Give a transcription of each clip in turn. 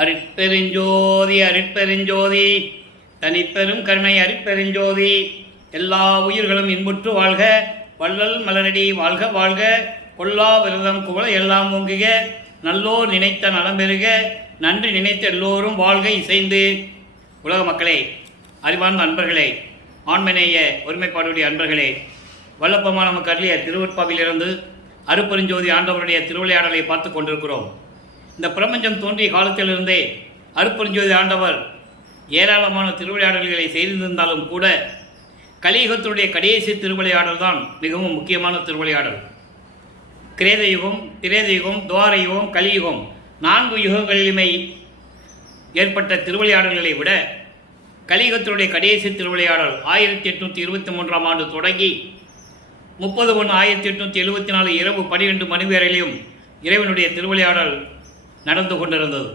அருட்பெருஞ்சோதி அருட்பெருஞ்சோதி தனிப்பெரும் கருணை அருட்பெருஞ்சோதி. எல்லா உயிர்களும் இன்புற்று வாழ்க, வள்ளல் மலரடி வாழ்க வாழ்க, கொல்லா விரதம் குவள எல்லாம் ஓங்குக, நல்லோர் நினைத்த நலம் பெறுக, நன்றி நினைத்த எல்லோரும் வாழ்க இசைந்து. உலக மக்களே, அறிவார்ந்த அன்பர்களே, ஆண்மநேய ஒருமைப்பாடுடைய அன்பர்களே, வல்லப்பமா நமக்கு அருளிய திருவற்பாவிலிருந்து அருட்பெருஞ்சோதி ஆண்டவருடைய திருவிளையாடலை பார்த்து கொண்டிருக்கிறோம். இந்த பிரபஞ்சம் தோன்றிய காலத்திலிருந்தே அருட்பெருஞ்சோதி ஆண்டவர் ஏராளமான திருவிளையாடல்களை செய்திருந்தாலும் கூட கலியுகத்தினுடைய கடைசி திருவிளையாடல் தான் மிகவும் முக்கியமான திருவிளையாடல். கிரேதயுகம், திரேதயுகம், துவார யுகம், கலியுகம் 4 யுகங்களிலுமே ஏற்பட்ட திருவிளையாடல்களை விட கலியுகத்தினுடைய கடைசி திருவிளையாடல் 1823ஆம் ஆண்டு தொடங்கி 30/1/1874 இரவு 12 மணி வரையிலும் இறைவனுடைய திருவிளையாடல் நடந்து கொண்டிருந்தது.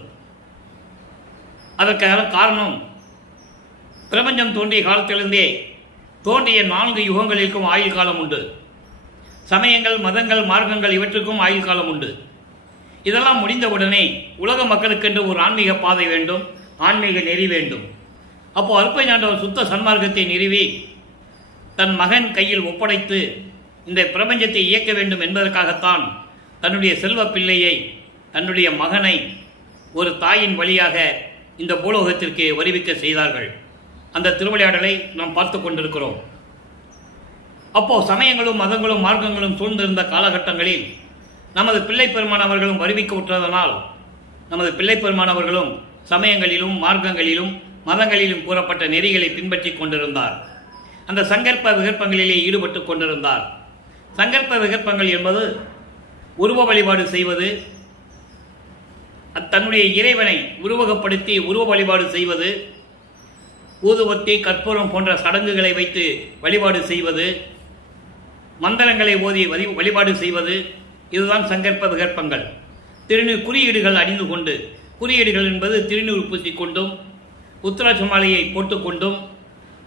அதற்கான காரணம், பிரபஞ்சம் தோன்றிய காலத்திலிருந்தே தோன்றிய 4 யுகங்களுக்கும் ஆயுள் காலம் உண்டு. சமயங்கள், மதங்கள், மார்க்கங்கள் இவற்றுக்கும் ஆயுள் காலம் உண்டு. இதெல்லாம் முடிந்தவுடனே உலக மக்களுக்கென்று ஒரு ஆன்மீக பாதை வேண்டும், ஆன்மீக நெறி வேண்டும். அப்போ அருட்பெருஞ்சாண்டவர் சுத்த சன்மார்க்கத்தை நிறுவி தன் மகன் கையில் ஒப்படைத்து இந்த பிரபஞ்சத்தை இயக்க வேண்டும் என்பதற்காகத்தான் தன்னுடைய செல்வ பிள்ளையை, தன்னுடைய மகனை ஒரு தாயின் வழியாக இந்த பூலோகத்திற்கு வருவிக்க செய்தார்கள். அந்த திருவிளையாடலை நாம் பார்த்து கொண்டிருக்கிறோம். அப்போ சமயங்களும் மதங்களும் மார்க்கங்களும் சூழ்ந்திருந்த காலகட்டங்களில் நமது பிள்ளை பெருமானவர்களும் வருவிக்க விட்டதனால் நமது பிள்ளை பெருமானவர்களும் சமயங்களிலும் மார்க்கங்களிலும் மதங்களிலும் கூறப்பட்ட நெறிகளை பின்பற்றி கொண்டிருந்தார். அந்த சங்கற்ப விகற்பங்களிலே ஈடுபட்டு கொண்டிருந்தார். சங்கற்ப விகற்பங்கள் என்பது உருவ வழிபாடு செய்வது, தன்னுடைய இறைவனை உருவகப்படுத்தி உருவ வழிபாடு செய்வது, ஊதுவத்தி, கற்பூரம் போன்ற சடங்குகளை வைத்து வழிபாடு செய்வது, மந்திரங்களை ஓதி வழிபாடு செய்வது, இதுதான் சங்கற்ப விகற்பங்கள். திருநீர் குறியீடுகள் அணிந்து கொண்டு, குறியீடுகள் என்பது திருநீர் பூசிக்கொண்டும், உத்திராட்ச மாலையை போட்டுக்கொண்டும்,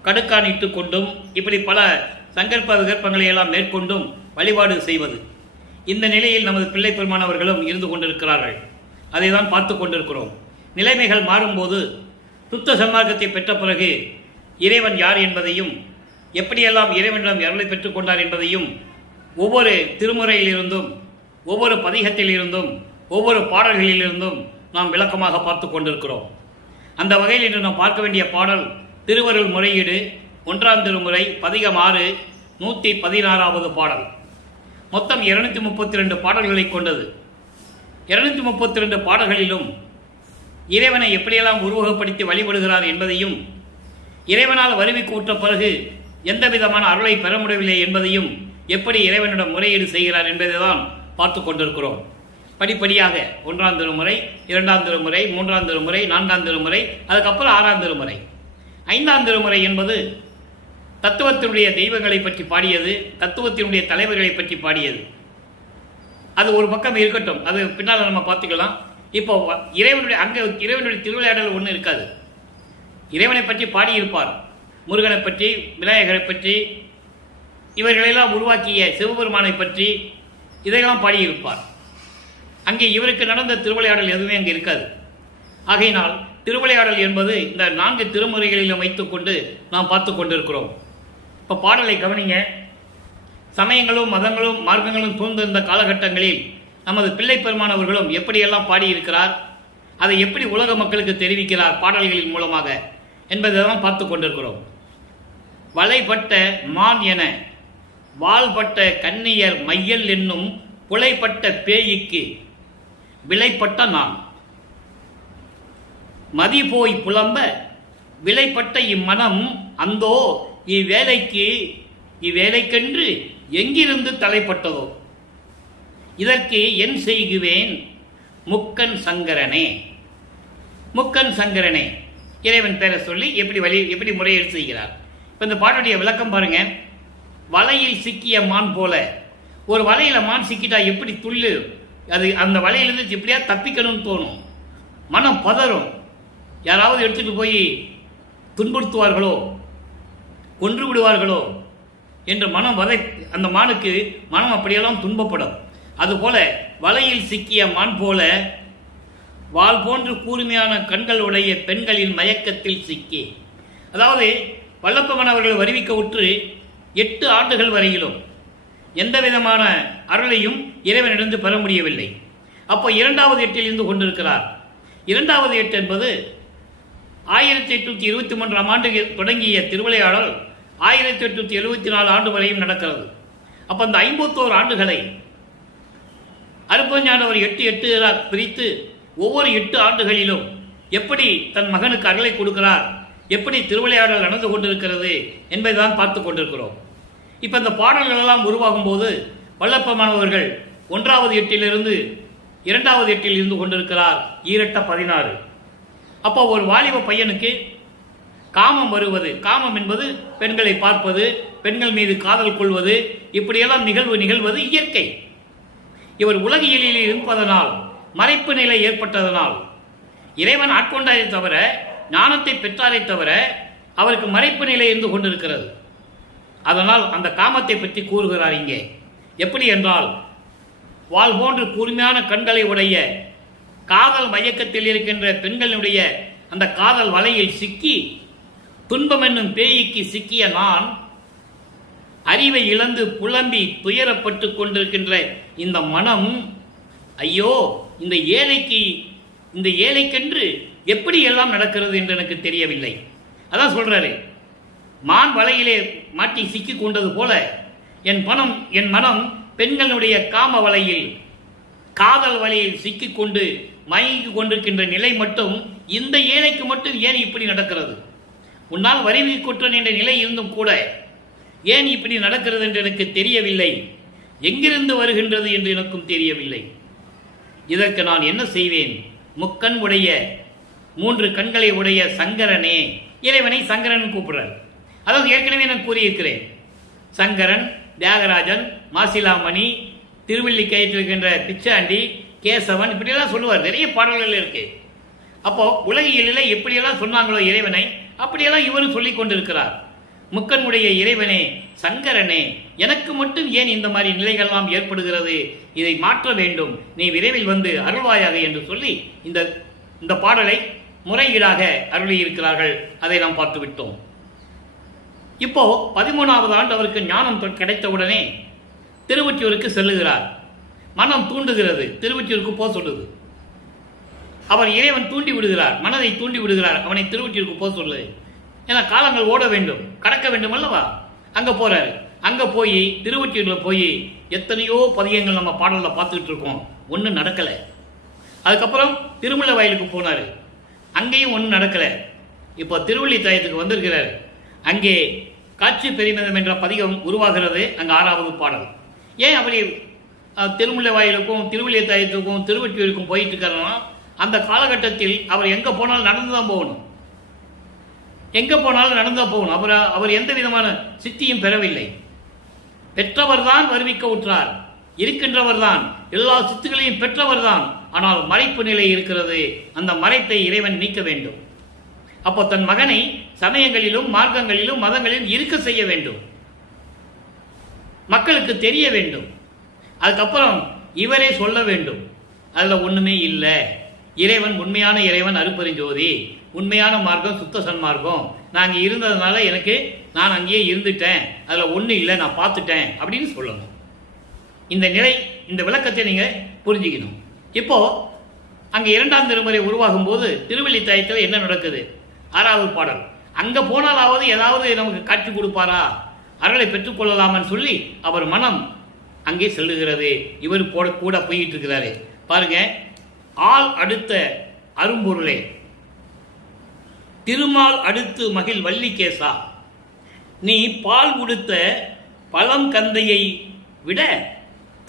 கடுக்கான் இட்டு கொண்டும், இப்படி பல சங்கற்ப விகற்பங்களை எல்லாம் மேற்கொண்டும் வழிபாடு செய்வது. இந்த நிலையில் நமது பிள்ளை பெருமானவர்களும் இருந்து கொண்டிருக்கிறார்கள். அதை தான் பார்த்து கொண்டிருக்கிறோம். நிலைமைகள் மாறும்போது சுத்த சன்மார்க்கத்தை பெற்ற பிறகு இறைவன் யார் என்பதையும், எப்படியெல்லாம் இறைவனிடம் அருளை பெற்றுக் கொண்டார் என்பதையும் ஒவ்வொரு திருமுறையிலிருந்தும், ஒவ்வொரு பதிகத்திலிருந்தும், ஒவ்வொரு பாடல்களிலிருந்தும் நாம் விளக்கமாக பார்த்து கொண்டிருக்கிறோம். அந்த வகையில் இன்று நாம் பார்க்க வேண்டிய பாடல் திருவருள் முறையீடு 1ஆம் திருமுறை பதிகம் 6 116வது பாடல். மொத்தம் 232 பாடல்களை கொண்டது. 232 பாடல்களிலும் இறைவனை எப்படியெல்லாம் உருவகப்படுத்தி வழிபடுகிறார் என்பதையும், இறைவனால் வருவிக்கு ஊற்ற பிறகு எந்த விதமான அருளை பெற முடியவில்லை என்பதையும், எப்படி இறைவனிடம் முறையீடு செய்கிறார் என்பதை தான் பார்த்து கொண்டிருக்கிறோம். படிப்படியாக 1ஆம் திருமுறை, 2ஆம் திருமுறை, 3ஆம் திருமுறை, 4ஆம் திருமுறை, அதுக்கப்புறம் 6ஆம் திருமுறை. 5ஆம் திருமுறை என்பது தத்துவத்தினுடைய தெய்வங்களை பற்றி பாடியது, தத்துவத்தினுடைய தலைவர்களை பற்றி பாடியது. அது ஒரு பக்கம் இருக்கட்டும், அது பின்னால் நம்ம பார்த்துக்கலாம். இப்போ இறைவனுடைய திருவிளையாடல் ஒன்றும் இருக்காது. இறைவனை பற்றி பாடியிருப்பார். முருகனை பற்றி, விநாயகரை பற்றி, இவர்களெல்லாம் உருவாக்கிய சிவபெருமானை பற்றி இதையெல்லாம் பாடியிருப்பார். அங்கே இவருக்கு நடந்த திருவிளையாடல் எதுவுமே அங்கே இருக்காது. ஆகையினால் திருவிளையாடல் என்பது இந்த 4 திருமுறைகளிலும் வைத்துக்கொண்டு நாம் பார்த்து கொண்டிருக்கிறோம். இப்போ பாடலை கவனிங்க. சமயங்களும் மதங்களும் மார்க்கங்களும் சூழ்ந்திருந்த காலகட்டங்களில் நமது பிள்ளை பெருமானவர்களும் எப்படியெல்லாம் பாடியிருக்கிறார், அதை எப்படி உலக மக்களுக்கு தெரிவிக்கிறார் பாடல்களின் மூலமாக என்பதை தான் பார்த்து கொண்டிருக்கிறோம். வலைப்பட்ட மான் என வாள்பட்ட கன்னியர் மையல் என்னும் புலைப்பட்ட பேய்க்கு விலைப்பட்ட நான் மதி போய் புலம்ப விலைப்பட்ட இம்மனம் அந்தோ இவ்வேலைக்கென்று எங்கிருந்து தலைப்பட்டதோ இதற்கு என் செய்குவேன் முக்கன் சங்கரனே. முக்கன் சங்கரனே, இறைவன் பேரை சொல்லி எப்படி முறையீடு செய்கிறார். இப்போ இந்த பாட்டுடைய விளக்கம் பாருங்க. வலையில் சிக்கிய மான் போல, ஒரு வலையில் மான் சிக்கிட்டா எப்படி துள்ளு, அது அந்த வலையிலிருந்து எப்படியா தப்பிக்கணும்னு தோணும், மனம் பதறும். யாராவது எடுத்துட்டு போய் துன்புறுத்துவார்களோ, கொன்று விடுவார்களோ என்று அந்த மானுக்கு மனம் அப்படியெல்லாம் துன்பப்படும். அதுபோல வலையில் சிக்கிய மான் போல வாள் போன்று கூர்மையான கண்களுடைய பெண்களின் மயக்கத்தில் சிக்கி. அதாவது வல்லப்பமன் அவர்கள் வருவிக்க உற்று 8 ஆண்டுகள் வரையிலும் எந்த விதமான அருளையும் இறைவனிடந்து பெற முடியவில்லை. அப்போ 2வது எட்டில் இருந்து கொண்டிருக்கிறார். 2வது எட்டு என்பது 1823ஆம் ஆண்டு தொடங்கிய திருவிளையாடல் 1874 ஆண்டு வரையும் நடக்கிறது. அப்போ அந்த 51 ஆண்டுகளை அருப்பஞானவர் 8 பிரித்து ஒவ்வொரு 8 ஆண்டுகளிலும் எப்படி தன் மகனுக்கு அருளை கொடுக்கிறார், எப்படி திருவிளையாடல் நடந்து கொண்டிருக்கிறது என்பதைதான் பார்த்து கொண்டிருக்கிறோம். இப்போ இந்த பாடல்கள் எல்லாம் உருவாகும் போது வல்லப்பமானவர்கள் 1வது எட்டிலிருந்து 2வது எட்டில் இருந்து கொண்டிருக்கிறார். 16. அப்போ ஒரு வாலிப பையனுக்கு காமம் வருவது, காமம் என்பது பெண்களை பார்ப்பது, பெண்கள் மீது காதல் கொள்வது, இப்படியெல்லாம் நிகழ்வது இயற்கை. இவர் உலகியலில் இருப்பதனால், மறைப்பு நிலை ஏற்பட்டதனால், இறைவன் ஆட்கொண்டாரை தவிர, ஞானத்தை பெற்றாரை தவிர அவருக்கு மறைப்பு நிலை இருந்து கொண்டிருக்கிறது. அதனால் அந்த காமத்தை பற்றி கூறுகிறார் இங்கே. எப்படி என்றால், வாள் போன்று கூர்மையான கண்களை உடைய காதல் மயக்கத்தில் இருக்கின்ற பெண்களுடைய அந்த காதல் வலையில் சிக்கி துன்பம் என்னும் பேய்க்கு சிக்கிய நான் அறிவை இழந்து புலம்பி துயரப்பட்டு கொண்டிருக்கின்ற இந்த மனம், ஐயோ இந்த ஏழைக்கென்று எப்படி எல்லாம் நடக்கிறது என்று எனக்கு தெரியவில்லை. அதான் சொல்றாரு, மான் வலையிலே மாட்டி சிக்கி கொண்டது போல என் மனம் பெண்களுடைய காம வலையில், காதல் வலையில் சிக்கிக்கொண்டு மயங்கி கொண்டிருக்கின்ற நிலை மட்டும் இந்த ஏழைக்கு மட்டும் ஏன் இப்படி நடக்கிறது? உன்னால் வரிவி குற்றம் என்ற நிலை இருந்தும் கூட ஏன் இப்படி நடக்கிறது என்று எனக்கு தெரியவில்லை. எங்கிருந்து வருகின்றது என்று எனக்கும் தெரியவில்லை. இதற்கு நான் என்ன செய்வேன்? முக்கண் உடைய 3 கண்களை உடைய சங்கரனே, இறைவனை சங்கரன் கூப்பிடுறார். அதாவது ஏற்கனவே நான் கூறியிருக்கிறேன், சங்கரன், தியாகராஜன், மாசிலாமணி, திருவல்லிக்கயத்தில் இருக்கின்ற பிச்சாண்டி, கேசவன், இப்படியெல்லாம் சொல்லுவார். நிறைய பாடல்கள் இருக்கு. அப்போ உலகியலில் எப்படியெல்லாம் சொன்னாங்களோ இறைவனை, அப்படியெல்லாம் இவரும் சொல்லிக் கொண்டிருக்கிறார். முக்கனுடைய இறைவனே, சங்கரனே, எனக்கு மட்டும் ஏன் இந்த மாதிரி நிலைகள்லாம் ஏற்படுகிறது? இதை மாற்ற வேண்டும், நீ விரைவில் வந்து அருள்வாயாக என்று சொல்லி இந்த பாடலை முறையீடாக அருளியிருக்கிறார்கள். அதை நாம் பார்த்து விட்டோம். இப்போ 13வது ஆண்டு அவருக்கு ஞானம் கிடைத்தவுடனே திருவொற்றியூருக்கு செல்லுகிறார். மனம் தூண்டுகிறது, திருவொற்றியூருக்கு போக சொல்லுது. அவர் இறைவன் தூண்டி விடுகிறார், மனதை தூண்டி விடுகிறார், அவனை திருவொற்றியூருக்கு போக சொல்லு. ஏன்னா காலங்கள் ஓட வேண்டும், கடக்க வேண்டும் அல்லவா? அங்கே போறாரு. அங்கே போய் திருவொற்றியூரில் போய் எத்தனையோ பதியங்கள் நம்ம பாடலில் பார்த்துக்கிட்டு இருக்கோம், ஒன்றும் நடக்கலை. அதுக்கப்புறம் திருமலை வயலுக்கு போனார், அங்கேயும் ஒன்றும் நடக்கலை. இப்போ திருவள்ளி தாயத்துக்கு வந்திருக்கிறார். அங்கே காட்சி பெருமிதம் என்ற பதிகம் உருவாகிறது. அங்கே 6வது பாடல். ஏன் அப்படி திருமலை வாயிலுக்கும் திருவள்ளி தாயத்துக்கும் திருவொற்றியூருக்கும் போயிட்டு இருக்காருன்னா, அந்த காலகட்டத்தில் அவர் எங்கே போனாலும் நடந்து தான் போகணும், எங்கே போனாலும் நடந்தால் போகணும். அவர் எந்த விதமான சித்தியும் பெறவில்லை. பெற்றவர் தான் வருவிக்க உற்றார், இருக்கின்றவர் தான், எல்லா சித்துகளையும் பெற்றவர் தான். ஆனால் மறைப்பு நிலை இருக்கிறது, அந்த மறைப்பை இறைவன் நீக்க வேண்டும். அப்போ தன் மகனை சமயங்களிலும் மார்க்கங்களிலும் மதங்களிலும் இருக்க செய்ய வேண்டும், மக்களுக்கு தெரிய வேண்டும். அதுக்கப்புறம் இவரே சொல்ல வேண்டும், அதில் ஒன்றுமே இல்லை, இறைவன் உண்மையான இறைவன், அருப்பெருஞ்சோதி, உண்மையான மார்க்கம், சுத்த சன்மார்க்கம், நாங்கள் இருந்ததுனால நான் அங்கேயே இருந்துட்டேன், அதில் ஒன்றும் இல்லை, நான் பார்த்துட்டேன் அப்படின்னு சொல்லணும். இந்த நிலை, இந்த விளக்கத்தை நீங்கள் புரிஞ்சுக்கணும். இப்போ அங்கே 2ஆம் திருமுறை உருவாகும் போது திருவள்ளி தாயத்தில் என்ன நடக்குது? 6வது பாடல். அங்கே போனாலாவது ஏதாவது நமக்கு காட்சி கொடுப்பாரா, அருளை பெற்றுக்கொள்ளலாம்னு சொல்லி அவர் மனம் அங்கே செல்லுகிறது. இவர் கூட போயிட்டு இருக்கிறாரு. பாருங்க, ஆள் அடுத்த அரும்பொருளே, திருமால் அடுத்து மகிழ் வள்ளிகேசா, நீ பால் உடுத்த பழம் கந்தையை விட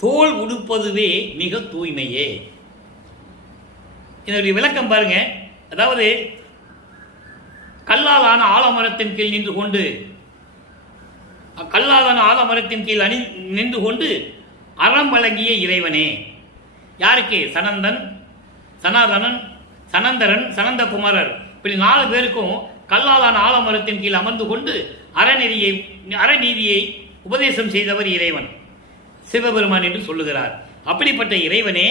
தோல் உடுப்பதுவே மிக தூய்மையே. இதனுடைய விளக்கம் பாருங்க. அதாவது கல்லாலான ஆலமரத்தின் கீழ் நின்று கொண்டு, கல்லாலான ஆலமரத்தின் கீழ் நின்று கொண்டு அறம் வழங்கிய இறைவனே. யாருக்கு? சனந்தன், சனாதனன், சனந்தரன், சனந்தகுமாரர், இப்படி 4 பேருக்கும் கல்லாலான ஆலமரத்தின் கீழ் அமர்ந்து கொண்டு அறநீதியை உபதேசம் செய்தவர் இறைவன், சிவபெருமான் என்று சொல்லுகிறார். அப்படிப்பட்ட இறைவனே,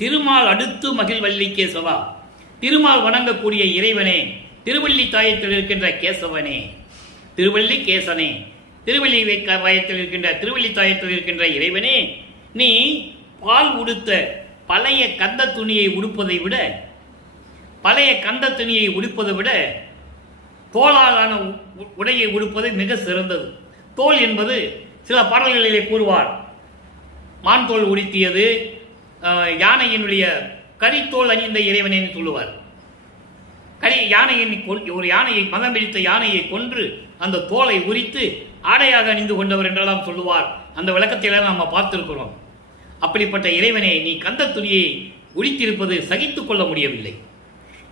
திருமால் அடுத்து மகிழ்வள்ளி கேசவா, திருமால் வணங்கக்கூடிய இறைவனே, திருவள்ளி தாயத்தில் இருக்கின்ற கேசவனே, திருவள்ளி கேசனே, திருவள்ளி தாயத்தில் இருக்கின்ற திருவள்ளி தாயத்தில் இருக்கின்ற இறைவனே, நீ பால் உடுத்த பழைய கந்த துணியை உடுப்பதை விட தோளாலான உடையை உடுப்பது மிக சிறந்தது. தோல் என்பது சில பாடல்களிலே கூறுவார், மான் தோல் உடுத்தியது, யானையினுடைய கரித்தோல் அணிந்த இறைவனே சொல்லுவார். ஒரு யானையை மதம் பிடித்த யானையை கொன்று அந்த தோலை உரித்து ஆடையாக அணிந்து கொண்டவர் என்றெல்லாம் சொல்லுவார். அந்த விளக்கத்தில நாம் பார்த்திருக்கிறோம். அப்படிப்பட்ட இறைவனே, நீ கந்த துணியை உடித்திருப்பது சகித்துக் கொள்ள முடியவில்லை.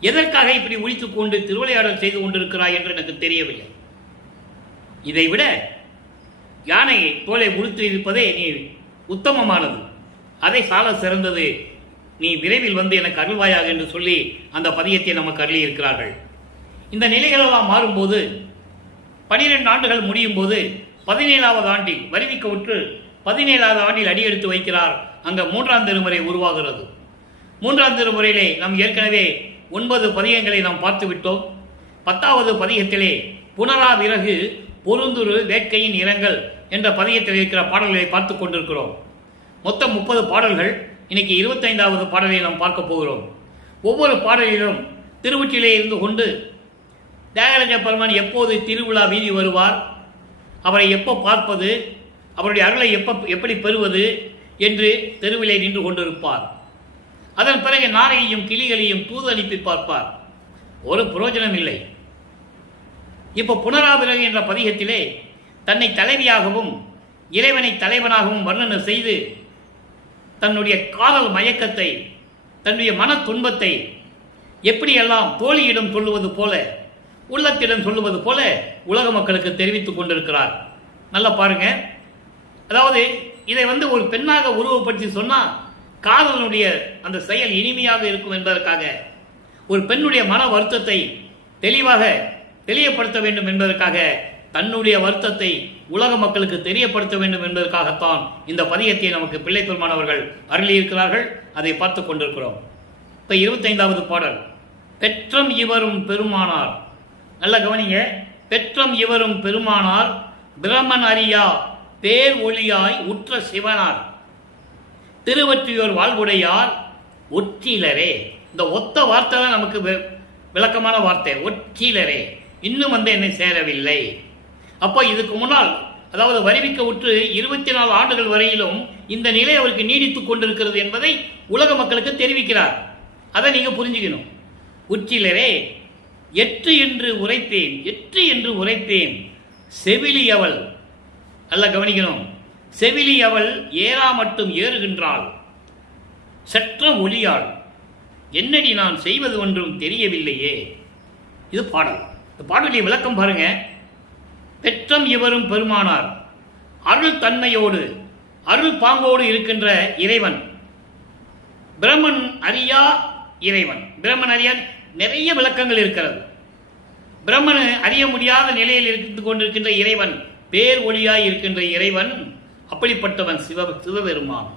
எதற்காக இப்படி உடித்துக் கொண்டு திருவிளையாடல் செய்து கொண்டிருக்கிறாய் என்று எனக்கு தெரியவில்லை. இதைவிட யானையை தோலை உடுத்தி இருப்பதே நீ உத்தமமானது, அதை சால சிறந்தது. நீ விரைவில் வந்து எனக்கு அருள்வாயாக என்று சொல்லி அந்த பதியத்தை நமக்கு அருளி இருக்கிறார்கள். இந்த நிலைகளெல்லாம் மாறும்போது 12 ஆண்டுகள் முடியும் போது 17வது ஆண்டில் வருவிக்க உற்று 17வது ஆண்டில் அடியெடுத்து வைக்கிறார். அங்க 3ஆம் திருமுறை உருவாகிறது. 3ஆம் திருமுறையிலே நாம் ஏற்கனவே 9 பதியங்களை நாம் பார்த்து விட்டோம். 10வது பதியத்திலே புனரா விறகு பொருந்துரு வேட்கையின் இரங்கல் என்ற பதியத்தில் இருக்கிற பாடல்களை பார்த்து கொண்டிருக்கிறோம். மொத்தம் 30 பாடல்கள். இன்னைக்கு 25வது பாடலை நாம் பார்க்க போகிறோம். ஒவ்வொரு பாடலிலும் திருவொற்றிலே இருந்து கொண்டு தியாகராஜ பெருமான் எப்போது திருவிழா வீதி வருவார், அவரை எப்போ பார்ப்பது, அவருடைய அருளை எப்படி பெறுவது என்று தெருவிலே நின்று கொண்டிருப்பார். அதன் பிறகு நாரையையும் கிளிகளையும் தூது அனுப்பி பார்ப்பார். ஒரு பிரயோஜனம் இல்லை. இப்போ புனராபிறகு என்ற பதிகத்திலே தன்னை தலைவியாகவும் இறைவனை தலைவனாகவும் வர்ணனை செய்து தன்னுடைய காதல் மயக்கத்தை, தன்னுடைய மன துன்பத்தை எப்படியெல்லாம் தோழியிடம் சொல்லுவது போல, உள்ளத்திடம் சொல்லுவது போல உலக மக்களுக்கு தெரிவித்துக் கொண்டிருக்கிறார். நல்லா பாருங்க. அதாவது இதை ஒரு பெண்ணாக உருவப்படுத்தி சொன்னால் காதலனுடைய அந்த செயல் இனிமையாக இருக்கும் என்பதற்காக, ஒரு பெண்ணுடைய மன வருத்தத்தை தெளிவாக தெளியப்படுத்த வேண்டும் என்பதற்காக, தன்னுடைய வருத்தத்தை உலக மக்களுக்கு தெரியப்படுத்த வேண்டும் என்பதற்காகத்தான் இந்த பதியத்தை நமக்கு பிள்ளை பெருமான் அவர்கள் அருளியிருக்கிறார்கள். அதை பார்த்து கொண்டிருக்கிறோம். இப்போ 25வது பாடல், பெற்றம் இவரும் பெருமானார். நல்ல கவனிங்க. பெற்றம் இவரும் பெருமானார், பிரமன் அறியா பேர் ஒளியாய் உற்ற சிவனார், திருவொற்றியூர் வாழ்வுடையார் ஒற்றிலரே. இந்த ஒத்த வார்த்தை தான் நமக்கு விளக்கமான வார்த்தை. ஒற்றிலரே, இன்னும் என்னை சேரவில்லை. அப்போ இதுக்கு முன்னால், அதாவது வருவிக்க உற்று 24 ஆண்டுகள் வரையிலும் இந்த நிலை அவருக்கு நீடித்துக் கொண்டிருக்கிறது என்பதை உலக மக்களுக்கு தெரிவிக்கிறார். அதை நீங்க புரிஞ்சுக்கணும். உற்றிலரே எற்று என்று உரைத்தேன், எற்று என்று உரைத்தேன், செவிலி அவள். நல்லா கவனிக்கணும். செவிலி அவள் ஏறா மட்டும் ஏறுகின்றாள், சற்ற ஒளியாள், என்னடி நான் செய்வது ஒன்றும் தெரியவில்லையே. இது பாடல். இந்த பாடலுடைய விளக்கம் பாருங்க. பெற்றம் இவரும் பெருமானார், அருள் தன்மையோடு அருள் பாங்கோடு இருக்கின்ற இறைவன், பிரம்மன் அறியா இறைவன். பிரம்மன் அறியா நிறைய விளக்கங்கள் இருக்கிறது. பிரம்மன் அறிய முடியாத நிலையில் இருந்து கொண்டிருக்கின்ற இறைவன், பேர் ஒளியாய் இருக்கின்ற இறைவன், அப்படிப்பட்டவன் சிவபெருமான்.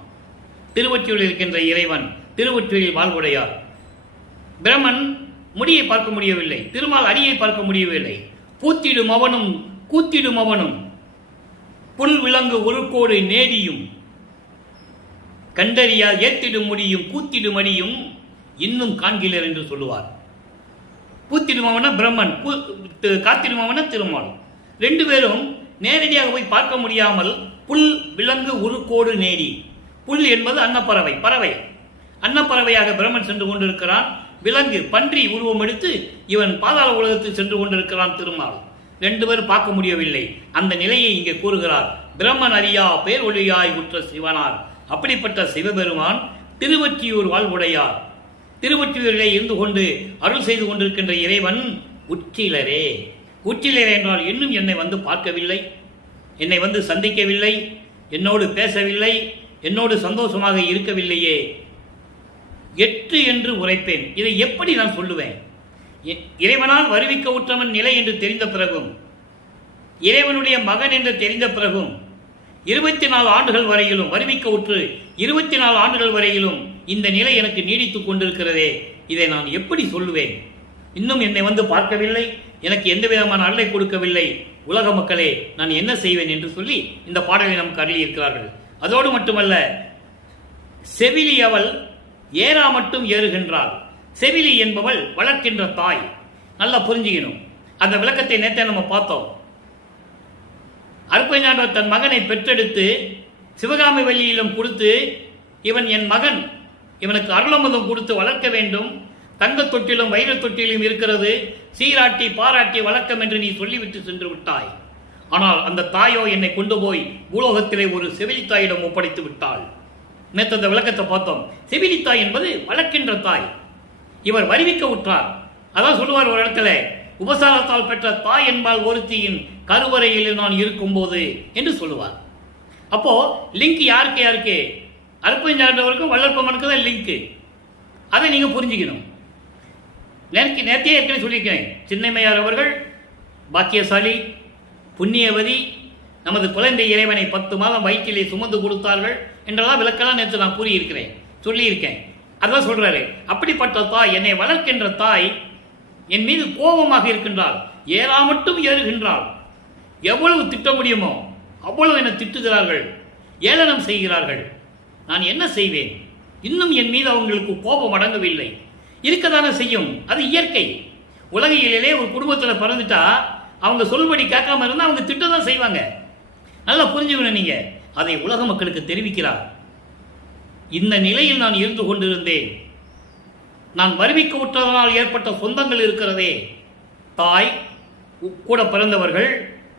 திருவொற்றியூரில் இருக்கின்ற இறைவன், திருவொற்றியூரில் வாழ்வுடையார். பிரம்மன் முடியை பார்க்க முடியவில்லை, திருமால் அடியை பார்க்க முடியவில்லை. பூத்திடும் அவனும் கூத்திடும் அவனும், புல் விலங்கு ஒரு கோடு நேடியும், கண்டறியா ஏத்திடும் முடியும் கூத்திடும் அடியும் இன்னும் காண்கிறர் என்று சொல்லுவார். பூத்திடுமவன பிரம்மன், காத்திடுமவன திருமால். 2 பேரும் நேரடியாக போய் பார்க்க முடியாமல் புல் விலங்கு உருக்கோடு நேடி. புல் என்பது அன்னப்பறவை, பறவை. அன்னப்பறவையாக பிரம்மன் சென்று கொண்டிருக்கிறான். விலங்கு பன்றி உருவம் எடுத்து இவன் பாதாள உலகத்தில் சென்று கொண்டிருக்கிறான் திருமால். 2 பேரும் பார்க்க முடியவில்லை. அந்த நிலையை இங்கே கூறுகிறார். பிரம்மன் அறியா பேர் ஒளியாய் உற்ற சிவனார், அப்படிப்பட்ட சிவபெருமான் திருவொற்றியூர் வாழ்வுடையார். திருவொற்றியூரிலே இருந்து கொண்டு அருள் செய்து கொண்டிருக்கின்ற இறைவன் உற்றிலரே. உற்றிலரே என்றால் இன்னும் என்னை பார்க்கவில்லை, என்னை சந்திக்கவில்லை, என்னோடு பேசவில்லை, என்னோடு சந்தோஷமாக இருக்கவில்லையே. எட்டு என்று உரைப்பேன். இதை எப்படி நான் சொல்லுவேன்? இறைவனால் வருவிக்க உற்றவன் நிலை என்று தெரிந்த பிறகும், இறைவனுடைய மகன் என்று தெரிந்த பிறகும், 24 ஆண்டுகள் வரையிலும் வருவிக்க உற்று 24 ஆண்டுகள் வரையிலும் இந்த நிலை எனக்கு நீடித்துக் கொண்டிருக்கிறதே, இதை நான் எப்படி சொல்லுவேன்? இன்னும் என்னை வந்து பார்க்கவில்லை, எனக்கு எந்த விதமான அருளை கொடுக்கவில்லை, உலக மக்களே நான் என்ன செய்வேன் என்று சொல்லி இந்த பாடலை நமக்கு அருளியிருக்கிறார்கள். அதோடு மட்டுமல்ல, செவிலி அவள் ஏறா மட்டும் ஏறுகின்றாள். செவிலி என்பவள் வளர்க்கின்ற தாய். நல்லா புரிஞ்சுக்கணும். அந்த விளக்கத்தை நேற்றே நம்ம பார்த்தோம். அருப்பைஞாண்டவர் தன் மகனை பெற்றெடுத்து சிவகாமி வள்ளியிலும் கொடுத்து, இவன் என் மகன், இவனுக்கு அருளமுதம் கொடுத்து வளர்க்க வேண்டும், தங்க தொட்டிலும் வைர தொட்டிலும் இருக்கிறது, சீராட்டி பாராட்டி வழக்கம் என்று நீ சொல்லிவிட்டு சென்று விட்டாய். ஆனால் அந்த தாயோ என்னை கொண்டு போய் பூலோகத்திலே ஒரு செவிலித்தாயிடம் ஒப்படைத்து விட்டாள். நேற்று அந்த விளக்கத்தை பார்த்தோம். செவிலித்தாய் என்பது வளர்க்கின்ற தாய். இவர் வருவிக்க உற்றார். அதான் சொல்லுவார் ஒரு இடத்துல, உபசாரத்தால் பெற்ற தாய் என்பால் ஒருத்தியின் கருவறையில் நான் இருக்கும் போது என்று சொல்லுவார். அப்போ லிங்க் யாருக்கு அருப்பைஞாண்டவருக்கும் வள்ளற்பமனுக்கு தான் லிங்க். அதை நீங்க புரிஞ்சுக்கணும். நேற்றையே ஏற்கனவே சொல்லியிருக்கிறேன். சின்னைமையார் அவர்கள் பாக்கியசாலி, புண்ணியவதி, நமது குழந்தை இறைவனை 10 மாதம் வயிற்றிலே சுமந்து கொடுத்தார்கள் என்றெல்லாம் விளக்கெல்லாம் நேற்று நான் கூறியிருக்கிறேன், சொல்லியிருக்கேன். அதான் சொல்றாரு, அப்படிப்பட்ட தாய், என்னை வளர்க்கின்ற தாய் என் மீது கோபமாக இருக்கின்றாள், ஏறா மட்டும் ஏறுகின்றாள். எவ்வளவு திட்ட முடியுமோ அவ்வளவு என்னை திட்டுகிறார்கள், ஏளனம் செய்கிறார்கள். நான் என்ன செய்வேன்? இன்னும் என் மீது அவங்களுக்கு கோபம் அடங்கவில்லை. இருக்கதானே செய்யும், அது இயற்கை. உலகிலே ஒரு குடும்பத்தில் பிறந்துட்டா அவங்க சொல்படி கேட்காம இருந்தால் அவங்க திட்டதான் செய்வாங்க. நல்லா புரிஞ்சுக்கணும். நீங்க அதை உலக மக்களுக்கு தெரிவிக்கிறார். இந்த நிலையில் நான் இருந்து கொண்டிருந்தேன். நான் வருவிக்க உற்றதனால் ஏற்பட்ட சொந்தங்கள் இருக்கிறதே, தாய், கூட பிறந்தவர்கள்,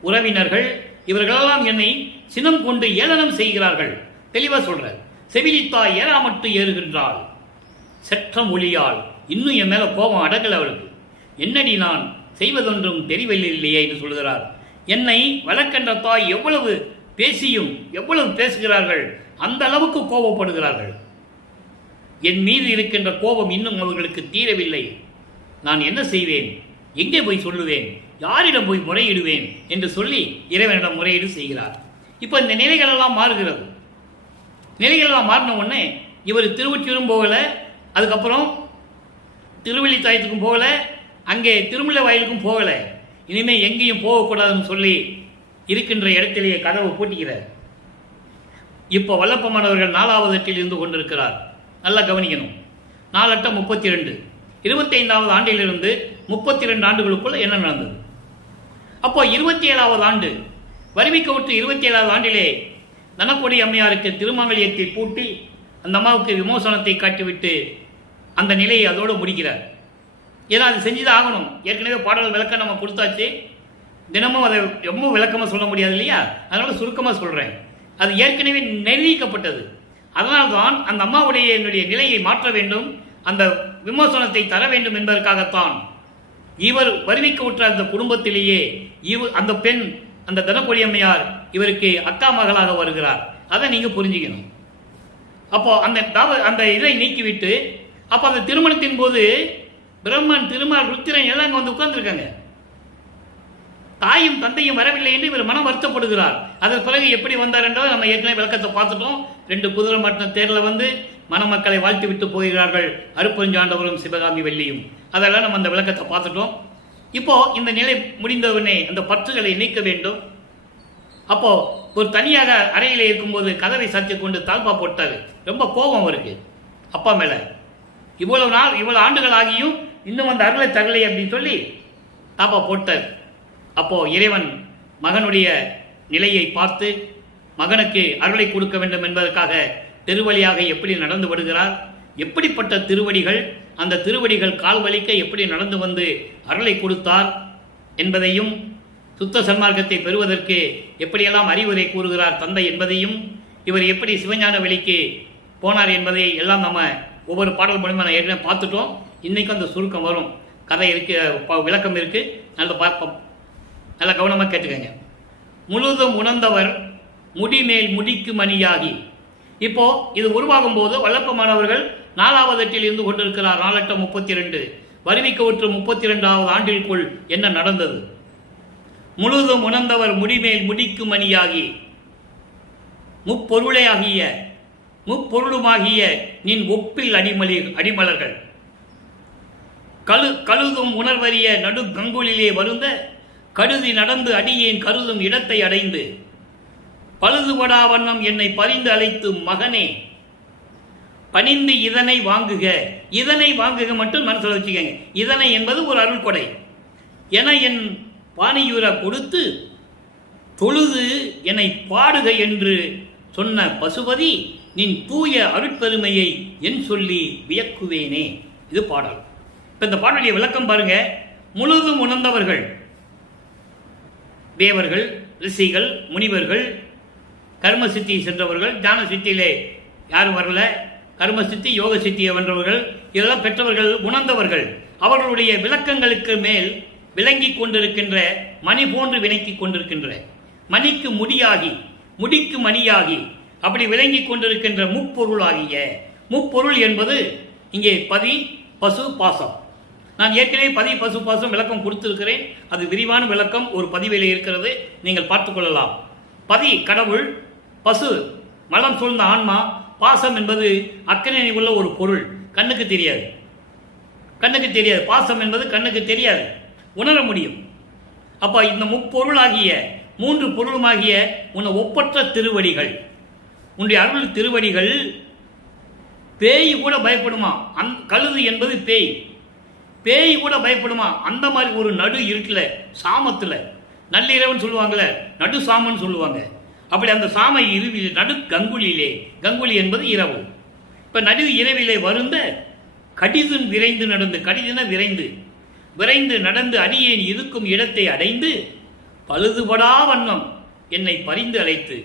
உறவினர்கள், இவர்களெல்லாம் என்னை சினம் கொண்டு ஏளனம் செய்கிறார்கள். தெளிவா சொல்ற. செவிலித்தாய் ஏறாமட்டு ஏறுகின்றாள். செற்ற மொழியால் இன்னும் என் மேல கோபம் அடங்கல அவளுக்கு. என்னடி நான் செய்வதொன்றும் தெரியவில்லையே என்று சொல்கிறார். என்னை வளர்க்கின்ற தாய் எவ்வளவு பேசியும் எவ்வளவு பேசுகிறார்கள், அந்த அளவுக்கு கோபப்படுகிறார்கள். என் மீது இருக்கின்ற கோபம் இன்னும் அவர்களுக்கு தீரவில்லை. நான் என்ன செய்வேன்? எங்கே போய் சொல்லுவேன்? யாரிடம் போய் முறையிடுவேன் என்று சொல்லி இறைவனிடம் முறையீடு செய்கிறார். இப்போ இந்த நிலைகளெல்லாம் மாறுகிறது. நிலைகளெல்லாம் மாறின உடனே இவர் திருவொற்றியூரும் போகல, அதுக்கப்புறம் திருவள்ளித்தாயத்துக்கும் போகல, அங்கே திருமலை வயலுக்கும் போகல. இனிமே எங்கேயும் போகக்கூடாதுன்னு சொல்லி இருக்கின்ற இடத்திலேயே கதவு பூட்டிக்கிறார். இப்போ வல்லப்பமானவர்கள் 4வது எட்டில் இருந்து கொண்டிருக்கிறார். நல்லா கவனிக்கணும். 4 8 32 25வது ஆண்டிலிருந்து 32 ஆண்டுகளுக்குள்ள என்ன நடந்தது? அப்போ 27வது ஆண்டு வருவிக்க விட்டு 27வது ஆண்டிலே தனக்கொடி அம்மையாருக்கு திருமங்கலியத்தை பூட்டி அந்த அம்மாவுக்கு விமோசனத்தை காட்டிவிட்டு அந்த நிலையை அதோடு முடிக்கிறார். ஏதாவது செஞ்சுதான் ஆகணும். ஏற்கனவே பாடல் விளக்கம் நம்ம கொடுத்தாச்சு. தினமும் அதை ரொம்ப விளக்கமாக சொல்ல முடியாது இல்லையா? அதனால சுருக்கமாக சொல்கிறேன். அது ஏற்கனவே நிர்ணயிக்கப்பட்டது. அதனால்தான் அந்த அம்மாவுடைய என்னுடைய நிலையை மாற்ற வேண்டும், அந்த விமோசனத்தை தர வேண்டும் என்பதற்காகத்தான் இவர் வருவிக்க விட்ட அந்த குடும்பத்திலேயே அந்த பெண், அந்த தனக்கொடி அம்மையார் இவருக்கு அக்கா மகளாக வருகிறார். அதை நீங்க புரிஞ்சுக்கணும். அப்போ அந்த இதை நீக்கிவிட்டு அப்போ அந்த திருமணத்தின் போது பிரம்மன், திருமால், ருத்திரன் எல்லாம் வந்து உட்கார்ந்துருக்காங்க. தாயும் தந்தையும் வரவில்லை என்று இவர் மனம் வருத்தப்படுகிறார். அதன் பிறகு எப்படி வந்தார் என்றால் நம்ம ஏற்கனவே விளக்கத்தை பார்த்துட்டோம். 2 குதிரை மாட்டின தேர்ல வந்து மணமக்களை வாழ்த்து விட்டு போகிறார்கள் அருப்பெருஞ்சாண்டவரும் சிவகாமி வெள்ளியும். அதெல்லாம் நம்ம அந்த விளக்கத்தை பார்த்துட்டோம். இப்போ இந்த நிலை முடிந்தவுடனே அந்த பற்றுகளை நீக்க வேண்டும். அப்போ ஒரு தனியாக அறையிலே இருக்கும்போது கதவை சாத்தி கொண்டு தாழ்பா போட்டாரு. ரொம்ப கோபம் இருக்கு அப்பா மேல. இவ்வளவு ஆண்டுகள் ஆகியும் இன்னும் அந்த அருளை தரலை அப்படின்னு சொல்லி தாப்பா போட்டார். அப்போ இறைவன் மகனுடைய நிலையை பார்த்து மகனுக்கு அருளை கொடுக்க வேண்டும் என்பதற்காக திருவழியாக எப்படி நடந்து வருகிறார், எப்படிப்பட்ட திருவடிகள், அந்த திருவடிகள் கால் வலிக்க எப்படி நடந்து வந்து அருளை கொடுத்தார் என்பதையும், சுத்த சன்மார்க்கத்தை பெறுவதற்கு எப்படியெல்லாம் அறிவுரை கூறுகிறார் தந்தை என்பதையும், இவர் எப்படி சிவஞான வெளிக்கு போனார் என்பதை எல்லாம் நம்ம ஒவ்வொரு பாடல் மூலமாக நான் ஏற்கனவே பார்த்துட்டோம். இன்றைக்கும் அந்த சுருக்கம் வரும். கதை இருக்கு, விளக்கம் இருக்கு. நல்ல கவனமாக கேட்டுக்கங்க. முழுதும் உணர்ந்தவர் முடிமேல் முடிக்கு மணியாகி. இப்போ இது உருவாகும் போது வல்லப்பமானவர்கள் 4வது எட்டில் இருந்து கொண்டிருக்கிறார். 4 8 32 வருவிக்க விட்டு 32வது ஆண்டிற்குள் என்ன நடந்தது? முழுதும் உணர்ந்தவர் முடிமேல் முடிக்கு மணியாகி முப்பொருளே ஆகிய முப்பொருளுமாகிய நின் ஒப்பில் அடிமலர்கள் கழுதும் உணர்வறிய நடு கங்குலிலே வருந்த கருதி நடந்து அடியேன் கருதும் இடத்தை அடைந்து பழுதுபடா வண்ணம் என்னை பரிந்து அழைத்து மகனே பணிந்து இதனை வாங்குக. இதனை வாங்குக மட்டும் மனசில் வச்சுக்கங்க. இதனை என்பது ஒரு அருள் கொடை என என் பாணியுற கொடுத்து தொழுது என்னை பாடுக என்று சொன்ன பசுபதி நின் தூய அருட்பெருமையை என் சொல்லி வியக்குவேனே. இது பாடல். இப்போ இந்த பாடலுடைய விளக்கம் பாருங்க. முழுதும் உணர்ந்தவர்கள் தேவர்கள், ரிஷிகள், முனிவர்கள், கர்ம சித்தி சென்றவர்கள், ஞான சித்தியிலே யாரும் வரல, கர்ம சித்தி யோக சித்தியை வென்றவர்கள், இதெல்லாம் பெற்றவர்கள், உணர்ந்தவர்கள், அவர்களுடைய விளக்கங்களுக்கு மேல் விளங்கி கொண்டிருக்கின்ற மணி போன்று விளங்கி கொண்டிருக்கின்ற மணிக்கு முடியாகி முடிக்கு மணியாகி அப்படி விளங்கி கொண்டிருக்கின்ற முப்பொருளாகிய முப்பொருள் என்பது இங்கே பதி பசு பாசம். நான் ஏற்கனவே பதி பசு பாசம் விளக்கம் கொடுத்திருக்கிறேன். அது விரிவான விளக்கம் ஒரு பதிவிலே இருக்கிறது, நீங்கள் பார்த்துக் கொள்ளலாம். பதி கடவுள், பசு மலம் சூழ்ந்த ஆன்மா, பாசம் என்பது அக்கறை உள்ள ஒரு பொருள், கண்ணுக்கு தெரியாது. கண்ணுக்கு தெரியாது. பாசம் என்பது கண்ணுக்கு தெரியாது, உணர முடியும். அப்ப இந்த முப்பொருளாகிய மூன்று பொருளுமாகிய உன்னை ஒப்பற்ற திருவடிகள், உன்னுடைய அருள் திருவடிகள் பேய் கூட பயப்படுமா? கழுது என்பது பேய், பேய் கூட பயப்படுமா? அந்த மாதிரி ஒரு நடு இருக்குல்ல, சாமத்தில் நள்ளிரவன் சொல்லுவாங்கல்ல, நடு சாமன்னு சொல்லுவாங்க. அப்படி அந்த சாம இருவில் நடு கங்குலிலே, கங்குலி என்பது இரவு. இப்ப நடு இரவிலே வருந்த கடிதுன் விரைந்து நடந்து, கடிதுன விரைந்து விரைந்து நடந்து அடியேன் இருக்கும் இடத்தை அடைந்து பழுதுபடா வண்ணம் என்னை பரிந்து அழைத்து.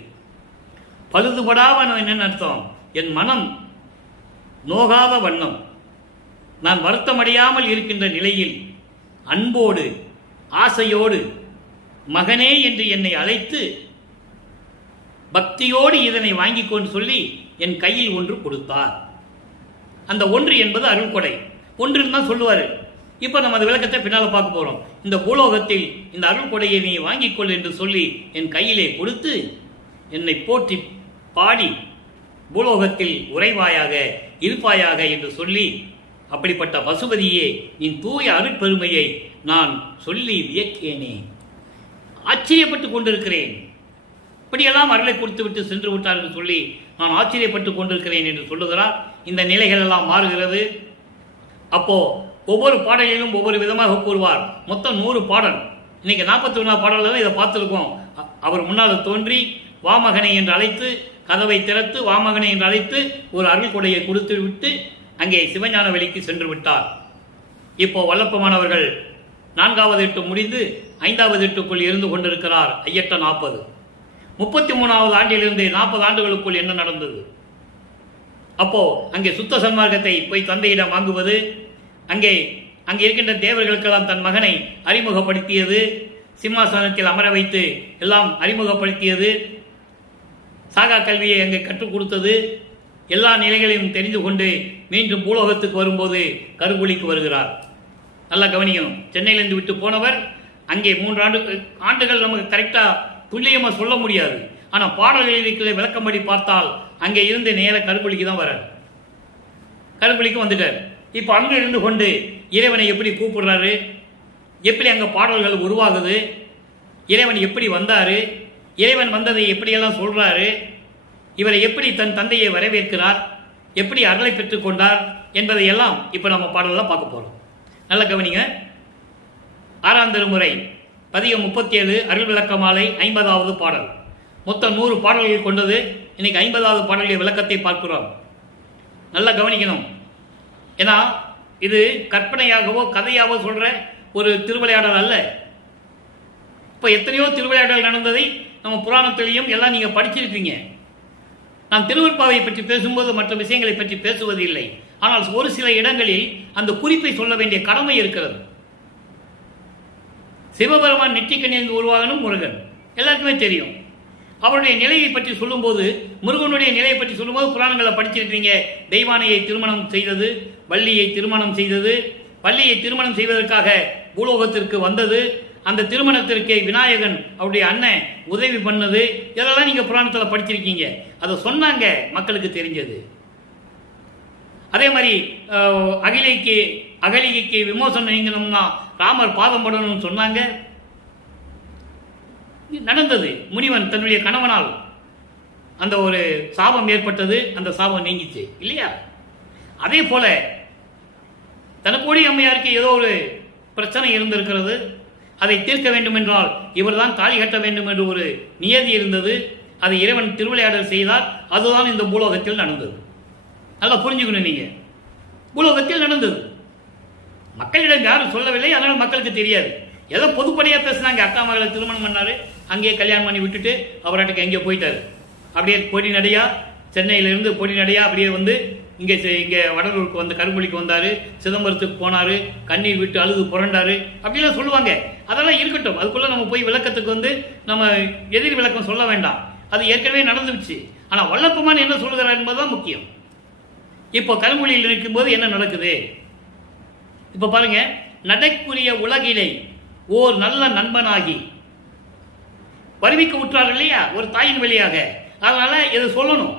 பழுதுபடா வண்ணம் என்னன்னு அர்த்தம்? என் மனம் நோகாத வண்ணம், நான் வருத்தமடையாமல் இருக்கின்ற நிலையில் அன்போடு ஆசையோடு மகனே என்று என்னை அழைத்து பக்தியோடு இதனை வாங்கிக் கொண்டு சொல்லி என் கையில் ஒன்று கொடுத்தார். அந்த ஒன்று என்பது அருள் கொடை. ஒன்றுன்னு தான் சொல்லுவார். இப்போ நம்ம அந்த விளக்கத்தை பின்னால் பார்க்க போகிறோம். இந்த பூலோகத்தில் இந்த அருள் கொடையை நீ வாங்கிக்கொள் என்று சொல்லி என் கையிலே கொடுத்து என்னை போற்றி பாடி பூலோகத்தில் உறைவாயாக இருப்பாயாக என்று சொல்லி, அப்படிப்பட்ட பசுபதியே நின் தூய அருட்பெருமையை நான் சொல்லி வியக்கேனே, ஆச்சரியப்பட்டு கொண்டிருக்கிறேன். இப்படியெல்லாம் அருளை கொடுத்து விட்டு சென்று விட்டார் என்று சொல்லி நான் ஆச்சரியப்பட்டு கொண்டிருக்கிறேன் என்று சொல்லுகிறார். இந்த நிலைகள் எல்லாம் மாறுகிறது. அப்போ ஒவ்வொரு பாடலிலும் ஒவ்வொரு விதமாக கூறுவார். மொத்தம் 100 பாடல். இன்னைக்கு 41 பாடல்கள் இதை பார்த்துருக்கோம். அவர் முன்னால் தோன்றி வாமகனை என்று அழைத்து, கதவை திறத்து வாமகனை என்று அழைத்து ஒரு அருள் கொடையை கொடுத்து விட்டு அங்கே சிவஞான வெளிக்கு சென்று விட்டார். இப்போ வல்லப்பமானவர்கள் 4வது எட்டு முடிந்து 5வது எட்டுக்குள் இருந்து கொண்டிருக்கிறார். ஐயட்ட 40 33வது ஆண்டிலிருந்து 40 ஆண்டுகளுக்குள் என்ன நடந்தது? அப்போ அங்கே சுத்த சன்மார்க்கத்தை போய் தந்தையிடம் வாங்குவது, அங்கே இருக்கின்ற தேவர்களுக்கெல்லாம் தன் மகனை அறிமுகப்படுத்தியது, சிம்மாசனத்தில் அமர வைத்து எல்லாம் அறிமுகப்படுத்தியது, சாகா கல்வியை அங்கே கற்றுக் கொடுத்தது, எல்லா நிலைகளையும் தெரிந்து கொண்டு மீண்டும் பூலோகத்துக்கு வரும்போது கருங்குழிக்கு வருகிறார். நல்லா கவனிக்கணும். சென்னையிலிருந்து விட்டு போனவர் அங்கே 3 ஆண்டுகள் நமக்கு கரெக்டாக துல்லியமாக சொல்ல முடியாது. ஆனால் பாடல்களில் விளக்கம்படி பார்த்தால் அங்கே இருந்து நேர கருங்குழிக்கு தான் வரார். கருங்குழிக்கு வந்துட்டார். இப்போ அங்கே இருந்து கொண்டு இறைவனை எப்படி கூப்பிடுறாரு, எப்படி அங்கே பாடல்கள் உருவாகுது, இறைவன் எப்படி வந்தார், இறைவன் வந்ததை எப்படியெல்லாம் சொல்கிறாரு, இவரை எப்படி தன் தந்தையை வரவேற்கிறார், எப்படி அருளை பெற்றுக்கொண்டார் என்பதையெல்லாம் இப்போ நம்ம பாடலாம் பார்க்க போகிறோம். நல்ல கவனிங்க. 6ஆம் திருமுறை பதிகம் 37 அருள் விளக்க மாலை 50வது பாடல். மொத்தம் 100 பாடல்கள் கொண்டது. இன்னைக்கு 50வது பாடலுடைய விளக்கத்தை பார்க்கிறோம். நல்லா கவனிக்கணும். ஏன்னா இது கற்பனையாகவோ கதையாகவோ சொல்ற ஒரு திருவிளையாடல் அல்ல. இப்போ எத்தனையோ திருவிளையாடல் நடந்ததை நம்ம புராணத்திலையும் எல்லாம் நீங்க படிச்சிருக்கீங்க. நாம் திருவருட்பாவை பற்றி பேசும்போது மற்ற விஷயங்களை பற்றி பேசுவது இல்லை. ஆனால் ஒரு சில இடங்களில் அந்த குறிப்பை சொல்ல வேண்டிய கடமை இருக்கிறது. சிவபெருமான் நெற்றிக்கண்ணிலிருந்து உருவாகணும் முருகன், எல்லாருக்குமே தெரியும். அவருடைய நிலையை பற்றி சொல்லும்போது, முருகனுடைய நிலையை பற்றி சொல்லும்போது புராணங்களை படிச்சிருக்கீங்க. தெய்வானையை திருமணம் செய்தது, வள்ளியை திருமணம் செய்தது, வள்ளியை திருமணம் செய்வதற்காக பூலோகத்திற்கு வந்தது, அந்த திருமணத்திற்கு விநாயகன் அவருடைய அண்ணன் உதவி பண்ணது, இதெல்லாம் நீங்க புராணத்தில் படிச்சிருக்கீங்க. அதை சொன்னாங்க, மக்களுக்கு தெரிஞ்சது. அதே மாதிரி அகலிகைக்கு விமோசனம் நீங்கணும்னா ராமர் பாதம் படணும்னு சொன்னாங்க, நடந்தது. முனிவன் தன்னுடைய கணவனால் அந்த ஒரு சாபம் ஏற்பட்டது, அந்த சாபம் நீங்கிச்சு இல்லையா? அதே போல தனக்கோடி அம்மையாருக்கு ஏதோ ஒரு பிரச்சனை இருந்திருக்கிறது, அதை தீர்க்க வேண்டும் என்றால் இவர் தான் தாலி கட்ட வேண்டும் என்று ஒரு நியதி இருந்தது. அதை இறைவன் திருவிளையாடல் செய்தார். அதுதான் இந்த பூலோகத்தில் நடந்தது. நல்லா புரிஞ்சுக்கணும், நீங்க பூலோகத்தில் நடந்தது. மக்களிடம் யாரும் சொல்லவில்லை, அதனால மக்களுக்கு தெரியாது. ஏதோ பொதுப்படையா பேசினாங்க. அக்கா மகளை திருமணம் பண்ணாரு, அங்கேயே கல்யாணம் பண்ணி விட்டுட்டு அவராட்டுக்கு எங்கேயோ போயிட்டாரு. அப்படியே பொடி நடையா சென்னையிலிருந்து பொடி நடையா அப்படியே வந்து இங்கே வடலூருக்கு வந்து கருங்குழிக்கு வந்தாரு, சிதம்பரத்துக்கு போனாரு, கண்ணீர் விட்டு அழுது புரண்டாரு அப்படிலாம் சொல்லுவாங்க. அதெல்லாம் இருக்கட்டும், அதுக்குள்ள நம்ம போய் விளக்கத்துக்கு வந்து நம்ம எதிர் விளக்கம் சொல்ல வேண்டாம். அது ஏற்கனவே நடந்துச்சு. ஆனால் வல்லப்பமான் என்ன சொல்லுகிறார் என்பதுதான் முக்கியம். இப்போ கருங்குழியில் இருக்கும்போது என்ன நடக்குது இப்போ பாருங்க. நடைக்குரிய உலகிலை ஓர் நல்ல நண்பனாகி வருவிக்க விட்டார்கள் இல்லையா, ஒரு தாயின் வழியாக. அதனால இதை சொல்லணும்.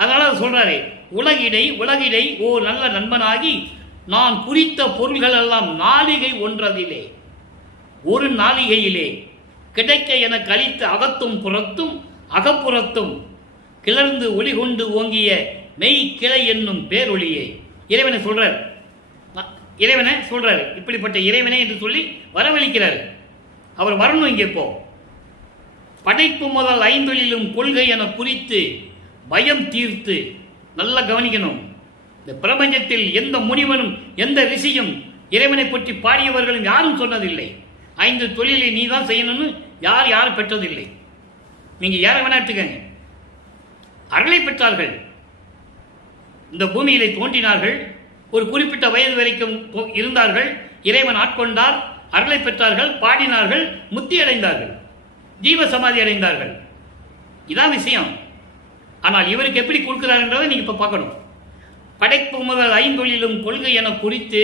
அதனால அதை சொல்றாரு, உலகிடை ஓர் நல்ல நண்பனாகி நான் குறித்த பொருள்கள் எல்லாம் நாளிகை ஒன்றதிலே, ஒரு நாளிகையிலே கிடைக்க என கழித்த அகத்தும் புறத்தும் அகப்புறத்தும் கிளர்ந்து ஒளி கொண்டு ஓங்கிய மெய் கிளை என்னும் பேரொளியை இறைவனை சொல்றாரு. இப்படிப்பட்ட இறைவனை என்று சொல்லி வரவழைக்கிறார். அவர் வரணும் இங்கே. இப்போ படைப்பு முதல் ஐந்தொழிலும் கொள்கை என குறித்து பயம் தீர்த்து, நல்லா கவனிக்கணும். இந்த பிரபஞ்சத்தில் எந்த முனிவனும் எந்த ரிஷியும் இறைவனை பற்றி பாடியவர்களும் யாரும் சொன்னதில்லை. 5 தொழிலை நீ தான் செய்யணும்னு யாரும் பெற்றதில்லை. நீங்க யாரை வேணா எடுத்துக்கங்க. அருளை பெற்றார்கள், இந்த பூமியிலே தோன்றினார்கள், ஒரு குறிப்பிட்ட வயது வரைக்கும் இருந்தார்கள், இறைவன் ஆட்கொண்டார், அருளை பெற்றார்கள், பாடினார்கள், முத்தி அடைந்தார்கள், ஜீவ சமாதி அடைந்தார்கள். இதான் விஷயம். ஆனால் இவருக்கு எப்படி கொடுக்கிறார் என்றதை நீங்க இப்ப பார்க்கணும். படைப்பு முதல் 5 தொழிலும் கொள்கை என குறித்து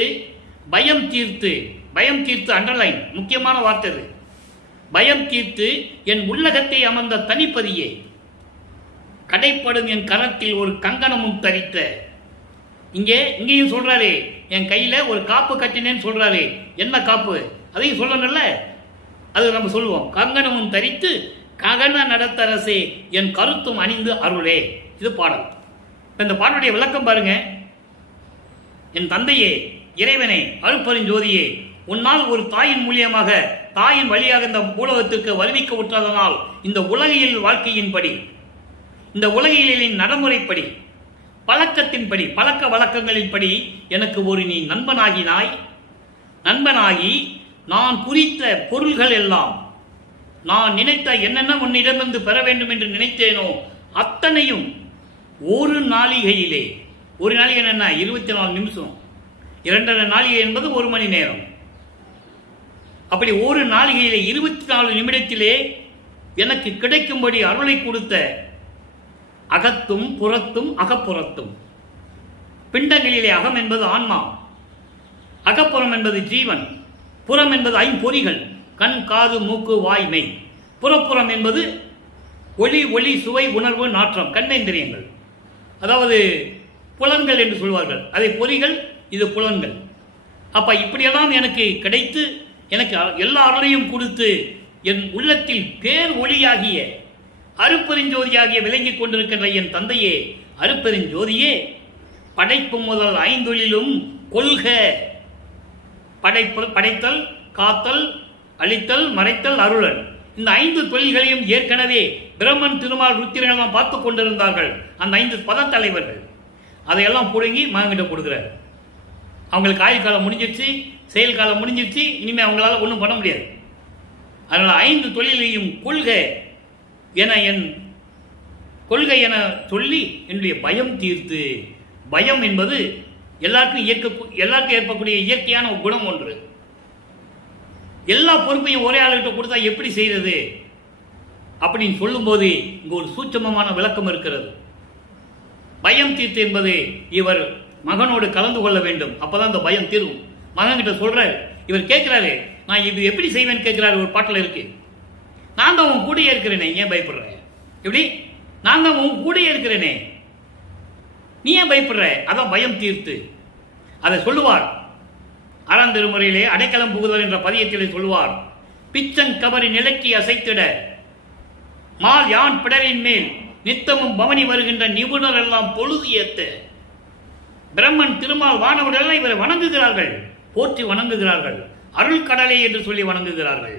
பயம் தீர்த்து அண்டர்லைன், முக்கியமான வார்த்தை. பயம் தீர்த்து என் உள்ளகத்தை அமர்ந்த தனிப்பதியே, கடைப்படும் என் கரத்தில் ஒரு கங்கணமும் தரித்த. இங்கேயும் சொல்றாரு, என் கையில ஒரு காப்பு கட்டினேன்னு சொல்றாரு. என்ன காப்பு அதையும் சொல்லணும்ல, அது நம்ம சொல்லுவோம். கங்கணமும் தரித்து ககன நடத்தரசே என் கருத்தும் அணிந்து அருளே. இது பாடல். இந்த பாடலுடைய விளக்கம் பாருங்க. என் தந்தையே, இறைவனே, அருட்பெருஞ்சோதியே, உன்னால் ஒரு தாயின் மூலியமாக, தாயின் வழியாக இந்த பூலகத்திற்கு வருவிக்க விட்டதனால் இந்த உலகியல் வாழ்க்கையின்படி, இந்த உலகியலின் நடைமுறைப்படி, பழக்கத்தின்படி, பழக்க வழக்கங்களின்படி எனக்கு ஒரு நீ நண்பனாகி நான் குறித்த பொருள்கள் எல்லாம், நான் நினைத்த என்னென்ன உன்னிடமிருந்து பெற வேண்டும் என்று நினைத்தேனோ அத்தனையும் ஒரு நாளிகையிலே, ஒரு நாளிகை என்ன 24 நிமிஷம், 2.5 நாளிகை என்பது 1 மணி நேரம். அப்படி ஒரு நாளிகையிலே 24 நிமிடத்திலே எனக்கு கிடைக்கும்படி அருளை கொடுத்த அகத்தும் புறத்தும் அகப்புறத்தும். பிண்டங்களிலே அகம் என்பது ஆன்மா, அகப்புறம் என்பது ஜீவன், புறம் என்பது 5 பொறிகள், கண், காது, மூக்கு, வாய், மெய். புறப்புறம் என்பது ஒளி, சுவை, உணர்வு, நாற்றம், கண்ணேந்திரியங்கள், அதாவது புலன்கள் என்று சொல்வார்கள். அதை பொறிகள், இது புலன்கள். அப்ப இப்படியெல்லாம் எனக்கு கிடைத்து, எனக்கு எல்லா அருளையும் கொடுத்து, என் உள்ளத்தில் பேர் ஒளியாகிய அருட்பெருஞ்சோதியாகிய விளங்கிக் கொண்டிருக்கின்ற என் தந்தையே, அருட்பெருஞ்சோதியே, படைப்பு முதல் 5 தொழிலும் கொள்க. படைத்தல், காத்தல், அழித்தல், மறைத்தல், அருளல், இந்த 5 தொழில்களையும் ஏற்கனவே பிரம்மன், திருமால், ருத்திரன் பார்த்து கொண்டிருந்தார்கள். அந்த 5 பதத்தலைவர்கள் அதையெல்லாம் புடுங்கி மகன்கிட்ட கொடுக்குறாரு. அவங்களுக்கு ஆயுள் காலம் முடிஞ்சிருச்சு, செயல் காலம் முடிஞ்சிருச்சு, இனிமேல் அவங்களால ஒன்றும் பண்ண முடியாது. அதனால 5 தொழிலையும் கொள்கை என சொல்லி என்னுடைய பயம் தீர்த்து. பயம் என்பது எல்லாருக்கும் ஏற்படக்கூடிய இயற்கையான ஒரு குணம் ஒன்று. எல்லா பொறுப்பையும் ஒரே ஆளுகிட்ட கொடுத்தா எப்படி செய்யறது அப்படின்னு சொல்லும்போது இங்கு ஒரு சூட்சமமான விளக்கம் இருக்கிறது. பயம் தீர்த்து என்பது இவர் மகனோடு கலந்து கொள்ள வேண்டும், அப்பதான் இந்த பயம் தீரும். மகன் கிட்ட சொல்றாரு, இவர் கேட்கிறாரு, நான் இது எப்படி செய்வேன்னு கேட்கிறாரு. ஒரு பாட்டில் இருக்கு, நான் தான் உன் கூடயே இருக்கிறேனே, ஏன் பயப்படுற? எப்படி? நான் தான் உன் கூடயே இருக்கிறேனே, நீ ஏன் பயப்படுற? அதான் பயம் தீர்த்து. அதை சொல்லுவார் ஆறாம் திருமுறையிலே அடைக்கலம் புகுதல் என்ற பதியத்திலே சொல்லுவார். பிச்சன் கபரி நிலக்கி அசைத்திட மால் யான் பிடரின் மேல் நித்தமும் பவனி வருகின்ற நிபுணர் எல்லாம் பொழுது ஏத்த. பிரம்மன் திருமால் வானவர்கள் எல்லாம் இவரை வணங்குகிறார்கள், போற்றி வணங்குகிறார்கள், அருள் கடலை என்று சொல்லி வணங்குகிறார்கள்.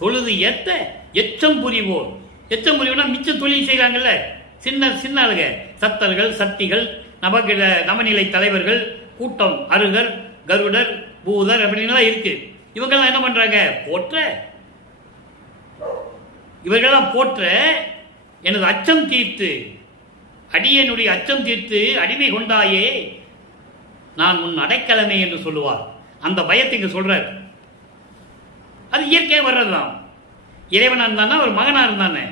தொழுது ஏத்த எச்சம் புரிவோர். எச்சம் புரிவோர்னா மிச்ச தொழில் செய்கிறாங்கல்ல, சின்ன சின்ன ஆளுக, சத்தர்கள், சக்திகள், நவநிலை தலைவர்கள், கூட்டம், அருகர், கருடர், பூதர் அப்படின்லாம் இருக்கு. இவங்கெல்லாம் என்ன பண்றாங்க? போற்ற. இவர்களெல்லாம் போற்ற எனது அச்சம் தீர்த்து, அடியனுடைய அச்சம் தீர்த்து அடிமை கொண்டாயே, நான் உன் அடைக்கலமே என்று சொல்லுவார். அந்த பயத்தை இங்க சொல்றார். அது இயற்கையாக வர்றதுதான். இறைவனா இருந்தானா ஒரு மகனா இருந்தானே,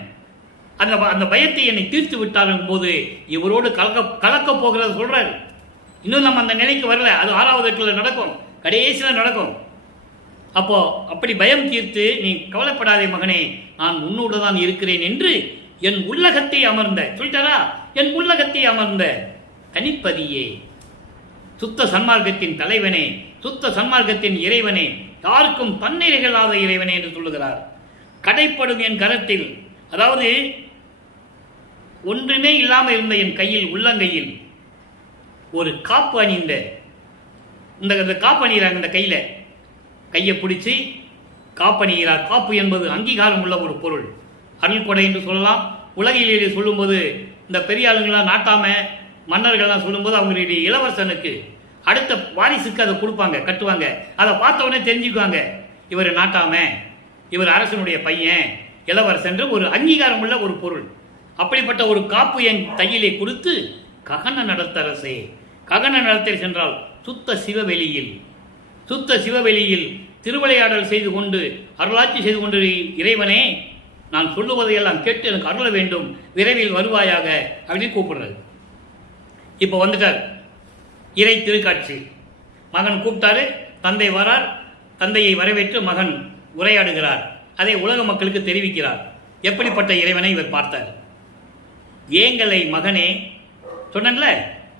அந்த பயத்தை என்னை தீர்த்து விட்டாரும் போது இவரோடு கலக்க போகிறத சொல்றாரு. இன்னும் நம்ம அந்த நிலைக்கு வரல, அது 6வது எட்டில் நடக்கும், கடைசியில் நடக்கும். அப்போ அப்படி பயம் தீர்த்து, நீ கவலைப்படாதே மகனே, நான் உன்னோடு தான் இருக்கிறேன் என்று என் உள்ளகத்தை அமர்ந்த, சொல்லிட்டாரா, என் உள்ளகத்தை அமர்ந்த தனிப்பதியே, சுத்த சன்மார்க்கத்தின் தலைவனே, சுத்த சன்மார்க்கத்தின் இறைவனே, யாருக்கும் தன்னிறைகளாத இறைவனே என்று சொல்லுகிறார். கடைப்படும் என் கரத்தில், அதாவது ஒன்றுமே இல்லாமல் இருந்த என் கையில், உள்ளங்கையில் ஒரு காப்பு அணிந்த, இந்த காப்பு அணிகிறாங்க, இந்த கையை பிடிச்சி காப்பு அணிகிறார். காப்பு என்பது அங்கீகாரம் உள்ள ஒரு பொருள், அருள் கொடை என்று சொல்லலாம். உலகிலேயே சொல்லும்போது இந்த பெரிய ஆளுங்களாம், நாட்டாம மன்னர்கள்லாம் சொல்லும்போது அவங்களுடைய இளவரசனுக்கு அடுத்த வாரிசுக்கு அதை கொடுப்பாங்க, கட்டுவாங்க. அதை பார்த்த உடனே தெரிஞ்சுக்குவாங்க, இவர் நாட்டாம, இவர் அரசனுடைய பையன், இளவரசன், ஒரு அங்கீகாரம் உள்ள ஒரு பொருள். அப்படிப்பட்ட ஒரு காப்பு என் கையிலே கொடுத்து, ககன நடத்தரசே, ககன நடத்தல் சென்றால் சுத்த சிவவெளியில் திருவிளையாடல் செய்து கொண்டு அருளாட்சி செய்து கொண்டு இறைவனே, நான் சொல்லுவதையெல்லாம் கேட்டு எனக்கு அருள வேண்டும், விரைவில் வருவாயாக அப்படின்னு கூப்பிடுறது. இப்போ வந்துட்டார் இறை திருக்காட்சி. மகன் கூப்பிட்டாரு, தந்தை வரார், தந்தையை வரவேற்று மகன் உரையாடுகிறார். அதை உலக மக்களுக்கு தெரிவிக்கிறார். எப்படிப்பட்ட இறைவனை இவர் பார்த்தார். ஏங்களை மகனே, சொன்னல,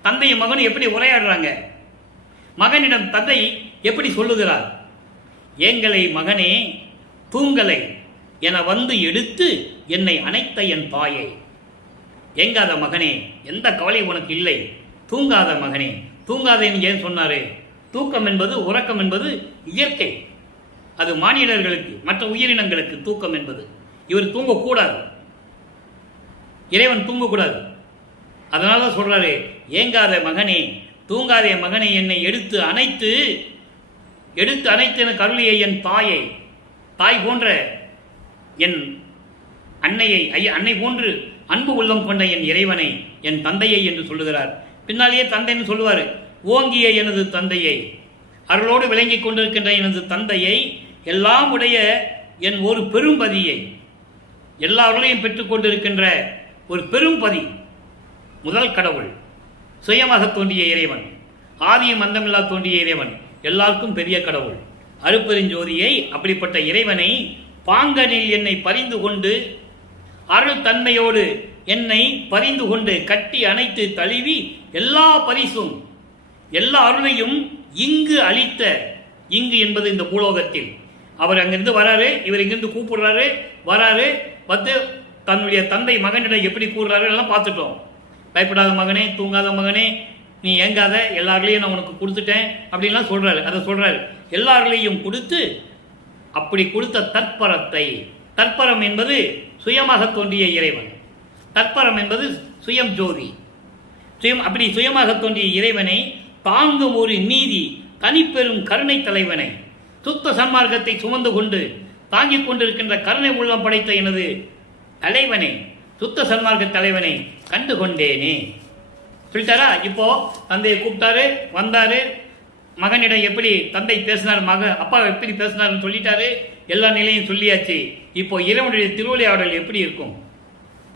தந்தையும் மகனும் எப்படி உரையாடுறாங்க, மகனிடம் தந்தை எப்படி சொல்லுகிறார். ஏங்களை மகனே தூங்கலை என வந்து எடுத்து என்னை அணைத்த என் தாயை. ஏங்காத மகனே, எந்த கவலை உனக்கு இல்லை, தூங்காத மகனே. தூங்காதேன்னு ஏன் சொன்னாரு? தூக்கம் என்பது, உறக்கம் என்பது இயற்கை, அது மானிடர்களுக்கு, மற்ற உயிரினங்களுக்கு தூக்கம் என்பது. இவர் தூங்கக்கூடாது, இறைவன் தூங்கக்கூடாது. அதனால சொல்றாரு, ஏங்காத மகனே, தூங்காதே மகனை, என்னை எடுத்து அணைத்து எனக்கு அருளிய என் தாயை, தாய் போன்ற என் அன்னையை, அன்னை போன்று அன்பு உள்ளம் கொண்ட என் இறைவனை, என் தந்தையை என்று சொல்லுகிறார். பின்னாலேயே தந்தைன்னு சொல்லுவார். ஓங்கிய எனது தந்தையை, அருளோடு விளங்கி கொண்டிருக்கின்ற எனது தந்தையை, எல்லாம் உடைய என் ஒரு பெரும்பதியை, எல்லா அருளையும் பெற்றுக் கொண்டிருக்கின்ற ஒரு பெரும்பதி, முதல் கடவுள், சுயமாக தோன்றிய இறைவன், ஆதியும் அந்தமில்லா தோன்றிய இறைவன், எல்லாருக்கும் பெரிய கடவுள், அருப்பெருஞ்சோதியை, அப்படிப்பட்ட இறைவனை பாங்கனில் என்னை பரிந்து கொண்டு, அருள் தன்மையோடு என்னை பரிந்து கொண்டு கட்டி அணைத்து தழுவி எல்லா பரிசும் எல்லா அருளையும் இங்கு அளித்த, இங்கு என்பது இந்த பூலோகத்தில். அவர் அங்கிருந்து வராரு, இவர் இங்கிருந்து கூப்பிடுறாரு, வராரு, வந்து தன்னுடைய தந்தை மகனிடம் எப்படி கூறுறாரு எல்லாம் பார்த்துட்டோம். பயப்படாத மகனே, தூங்காத மகனே, நீ ஏங்காத, எல்லாருலையும் நான் உனக்கு கொடுத்துட்டேன் அப்படின்லாம் சொல்றாரு. அதை சொல்றாரு, எல்லாருலையும் கொடுத்து, அப்படி கொடுத்த தற்பரத்தை, தற்பரம் என்பது சுயமாக தோன்றிய இறைவன், தற்பரம் என்பது சுயம் ஜோதி, அப்படி சுயமாக தோன்றிய இறைவனை தாங்கும் ஒரு நீதி தனிப்பெரும் கருணை தலைவனை, சுத்த சன்மார்க்கத்தை சுமந்து கொண்டு தாங்கிக் கொண்டிருக்கின்ற கருணை உள்ளம் படைத்த எனது தலைவனை, சுத்த சன்மார்க்க தலைவனை கண்டு கொண்டேனே சொல்லிட்டாரா. இப்போ தந்தையை கூப்பிட்டாரு, வந்தாரு, மகனிடம் எப்படி தந்தை பேசினார், அப்பா எப்படி பேசினார்னு சொல்லிட்டாரு, எல்லா நிலையும் சொல்லியாச்சு. இப்போ இறைவனுடைய திருவிளையாடல் எப்படி இருக்கும்,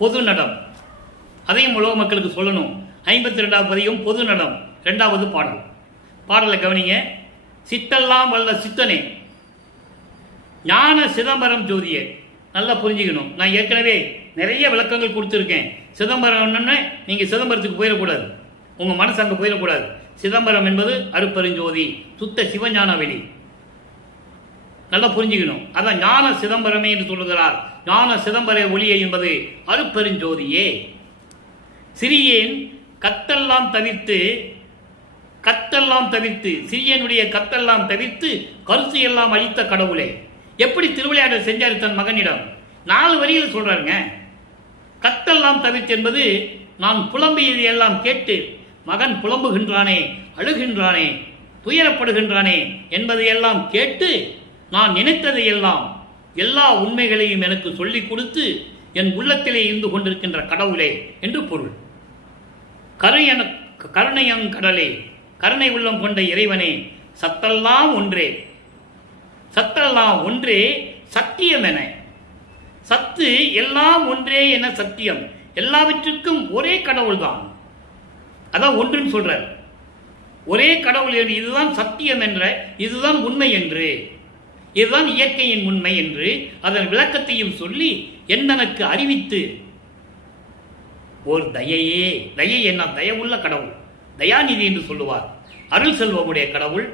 பொது நடம், அதையும் உலக மக்களுக்கு சொல்லணும். 52வது பதிகம் பொது நடம், 2வது பாடல். பாடலை கவனிங்க. சித்தெல்லாம் வல்ல சித்தனே, ஞான சிதம்பரம் ஜோதியே. நல்லா புரிஞ்சுக்கணும். நான் ஏற்கனவே நிறைய விளக்கங்கள் கொடுத்துருக்கேன். சிதம்பரம்னு நீங்கள் சிதம்பரத்துக்கு போயிடக்கூடாது, உங்கள் மனசு அங்கே போயிடக்கூடாது. சிதம்பரம் என்பது அருட்பெருஞ்சோதி, சுத்த சிவஞான வெளி. நல்லா புரிஞ்சுக்கணும். அதான் ஞான சிதம்பரமே என்று சொல்லுகிறார். ஞான சிதம்பர ஒளியை என்பது அருட்பெருஞ்சோதியே. சிறியேன் கத்தெல்லாம் தவிர்த்து சிறியனுடைய கத்தெல்லாம் தவிர்த்து கருத்து எல்லாம் அளித்த கடவுளே. எப்படி திருவிளையாடல் செஞ்சாரு தன் மகனிடம்? 4 வரியில் சொல்றாருங்க. கத்தெல்லாம் தவிர்த்து என்பது நான் புலம்பியதை எல்லாம் கேட்டு மகன் புலம்புகின்றானே, அழுகின்றானே, துயரப்படுகின்றானே என்பதையெல்லாம் கேட்டு நான் நினைத்ததையெல்லாம் எல்லா உண்மைகளையும் எனக்கு சொல்லிக் கொடுத்து என் உள்ளத்திலே இருந்து கொண்டிருக்கின்ற கடவுளே என்று பொருள். கருணையங்கடலே, கருணை உள்ளம் கொண்ட இறைவனே, சத்தெல்லாம் ஒன்றே சத்தியம் என. சத்து எல்லாம் ஒன்றே என சத்தியம். எல்லாவற்றுக்கும் ஒரே கடவுள் தான். அதான் ஒன்றுன்னு சொல்றார். ஒரே கடவுள், இதுதான் சத்தியம் என்ற, இதுதான் உண்மை என்று, இதுதான் இயற்கையின் உண்மை என்று அதன் விளக்கத்தையும் சொல்லி என்னனக்கு அறிவித்து ஒரு தயை என்ன தயவுள்ள கடவுள், தயாநிதி என்று சொல்லுவார். அருள் செல்வமுடைய கடவுள்,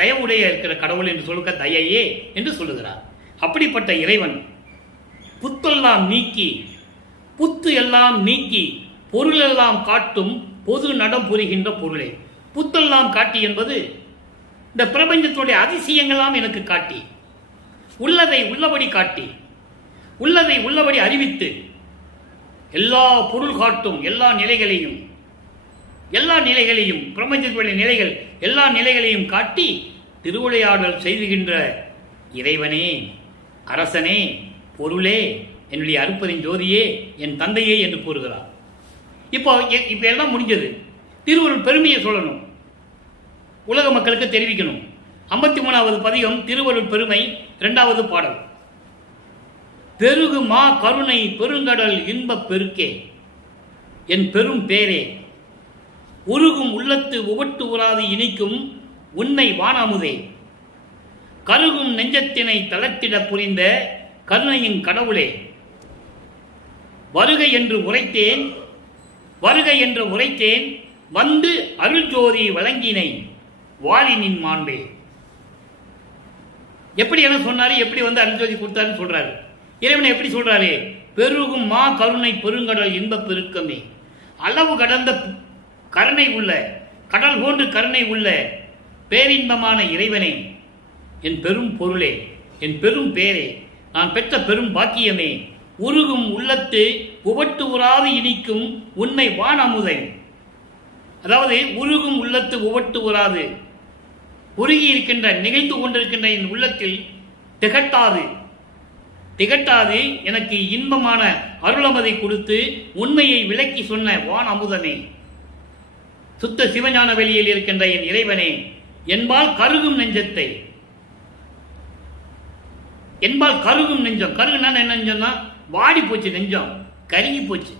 தயவுடைய இருக்கிற கடவுள் என்று சொல்லுக தயையே என்று சொல்லுகிறார். அப்படிப்பட்ட இறைவன் புத்து எல்லாம் நீக்கி பொருளெல்லாம் காட்டும் பொது நடம் புரிகின்ற பொருளே. புத்தெல்லாம் காட்டி என்பது இந்த பிரபஞ்சத்துடைய அதிசயங்களாம் எனக்கு காட்டி, உள்ளதை உள்ளபடி காட்டி, உள்ளதை உள்ளபடி அறிவித்து, எல்லா பொருள் காட்டும் எல்லா நிலைகளையும் பிரபஞ்சத்துடைய நிலைகள் எல்லா நிலைகளையும் காட்டி திருவிளையாடல் செய்துகின்ற இறைவனே, அரசனே, பொருளே, என்னுடைய அருட்பெரும் ஜோதியே, என் தந்தையே என்று கூறுகிறார். இப்போ எல்லாம் முடிஞ்சது. திருவருள் பெருமையை சொல்லணும், உலக மக்களுக்கு தெரிவிக்கணும். 53வது பதிகம் திருவருள் பெருமை, 2வது பாடல். பெருகு மா கருணை பெருங்கடல் இன்பப் பெருக்கே, என் பெரும் பேரே, உருகும் உள்ளத்து உவட்டு உறாது இனிக்கும் உன்னை வானமுதே, கருகும் நெஞ்சத்தினை தளர்த்திட புரிந்த கருணையின் கடவுளே, வருகை என்று உரைத்தேன் வந்து அருள் ஜோதி வழங்கினை வாலினின் மாண்பே. எப்படி என்ன சொன்னாரு, எப்படி வந்து அருள் ஜோதி கொடுத்தாருன்னு சொல்றாரு. இறைவனை எப்படி சொல்றாரு? பெருகும் மா கருணை பெருங்கடல் இன்பப் பெருக்கமே, அளவு கடந்த கருணை உள்ள, கடல் போன்று கருணை உள்ள பேரின்பமான இறைவனே, என் பெரும் பொருளே, என் பெரும் பேரே, நான் பெற்ற பெரும் பாக்கியமே, உருகும் உள்ளத்து உவட்டு உறாது இனிக்கும் உன்னை வான் அமுதை. அதாவது உருகும் உள்ளத்து உவட்டு உறாது, உருகி இருக்கின்ற, நிகழ்ந்து கொண்டிருக்கின்ற என் உள்ளத்தில் திகட்டாது எனக்கு இன்பமான அருளமதை கொடுத்து உண்மையை விளக்கி சொன்ன வான் அமுதமே, சுத்த சிவஞான வெளியில் இருக்கின்ற என் இறைவனே, என்பால் கருகும் நெஞ்சத்தை, என்பால் கருகும் நெஞ்சம். கருகுனா என்ன நெஞ்சம்னா வாடி போச்சு, நெஞ்சம் கருகி போச்சு.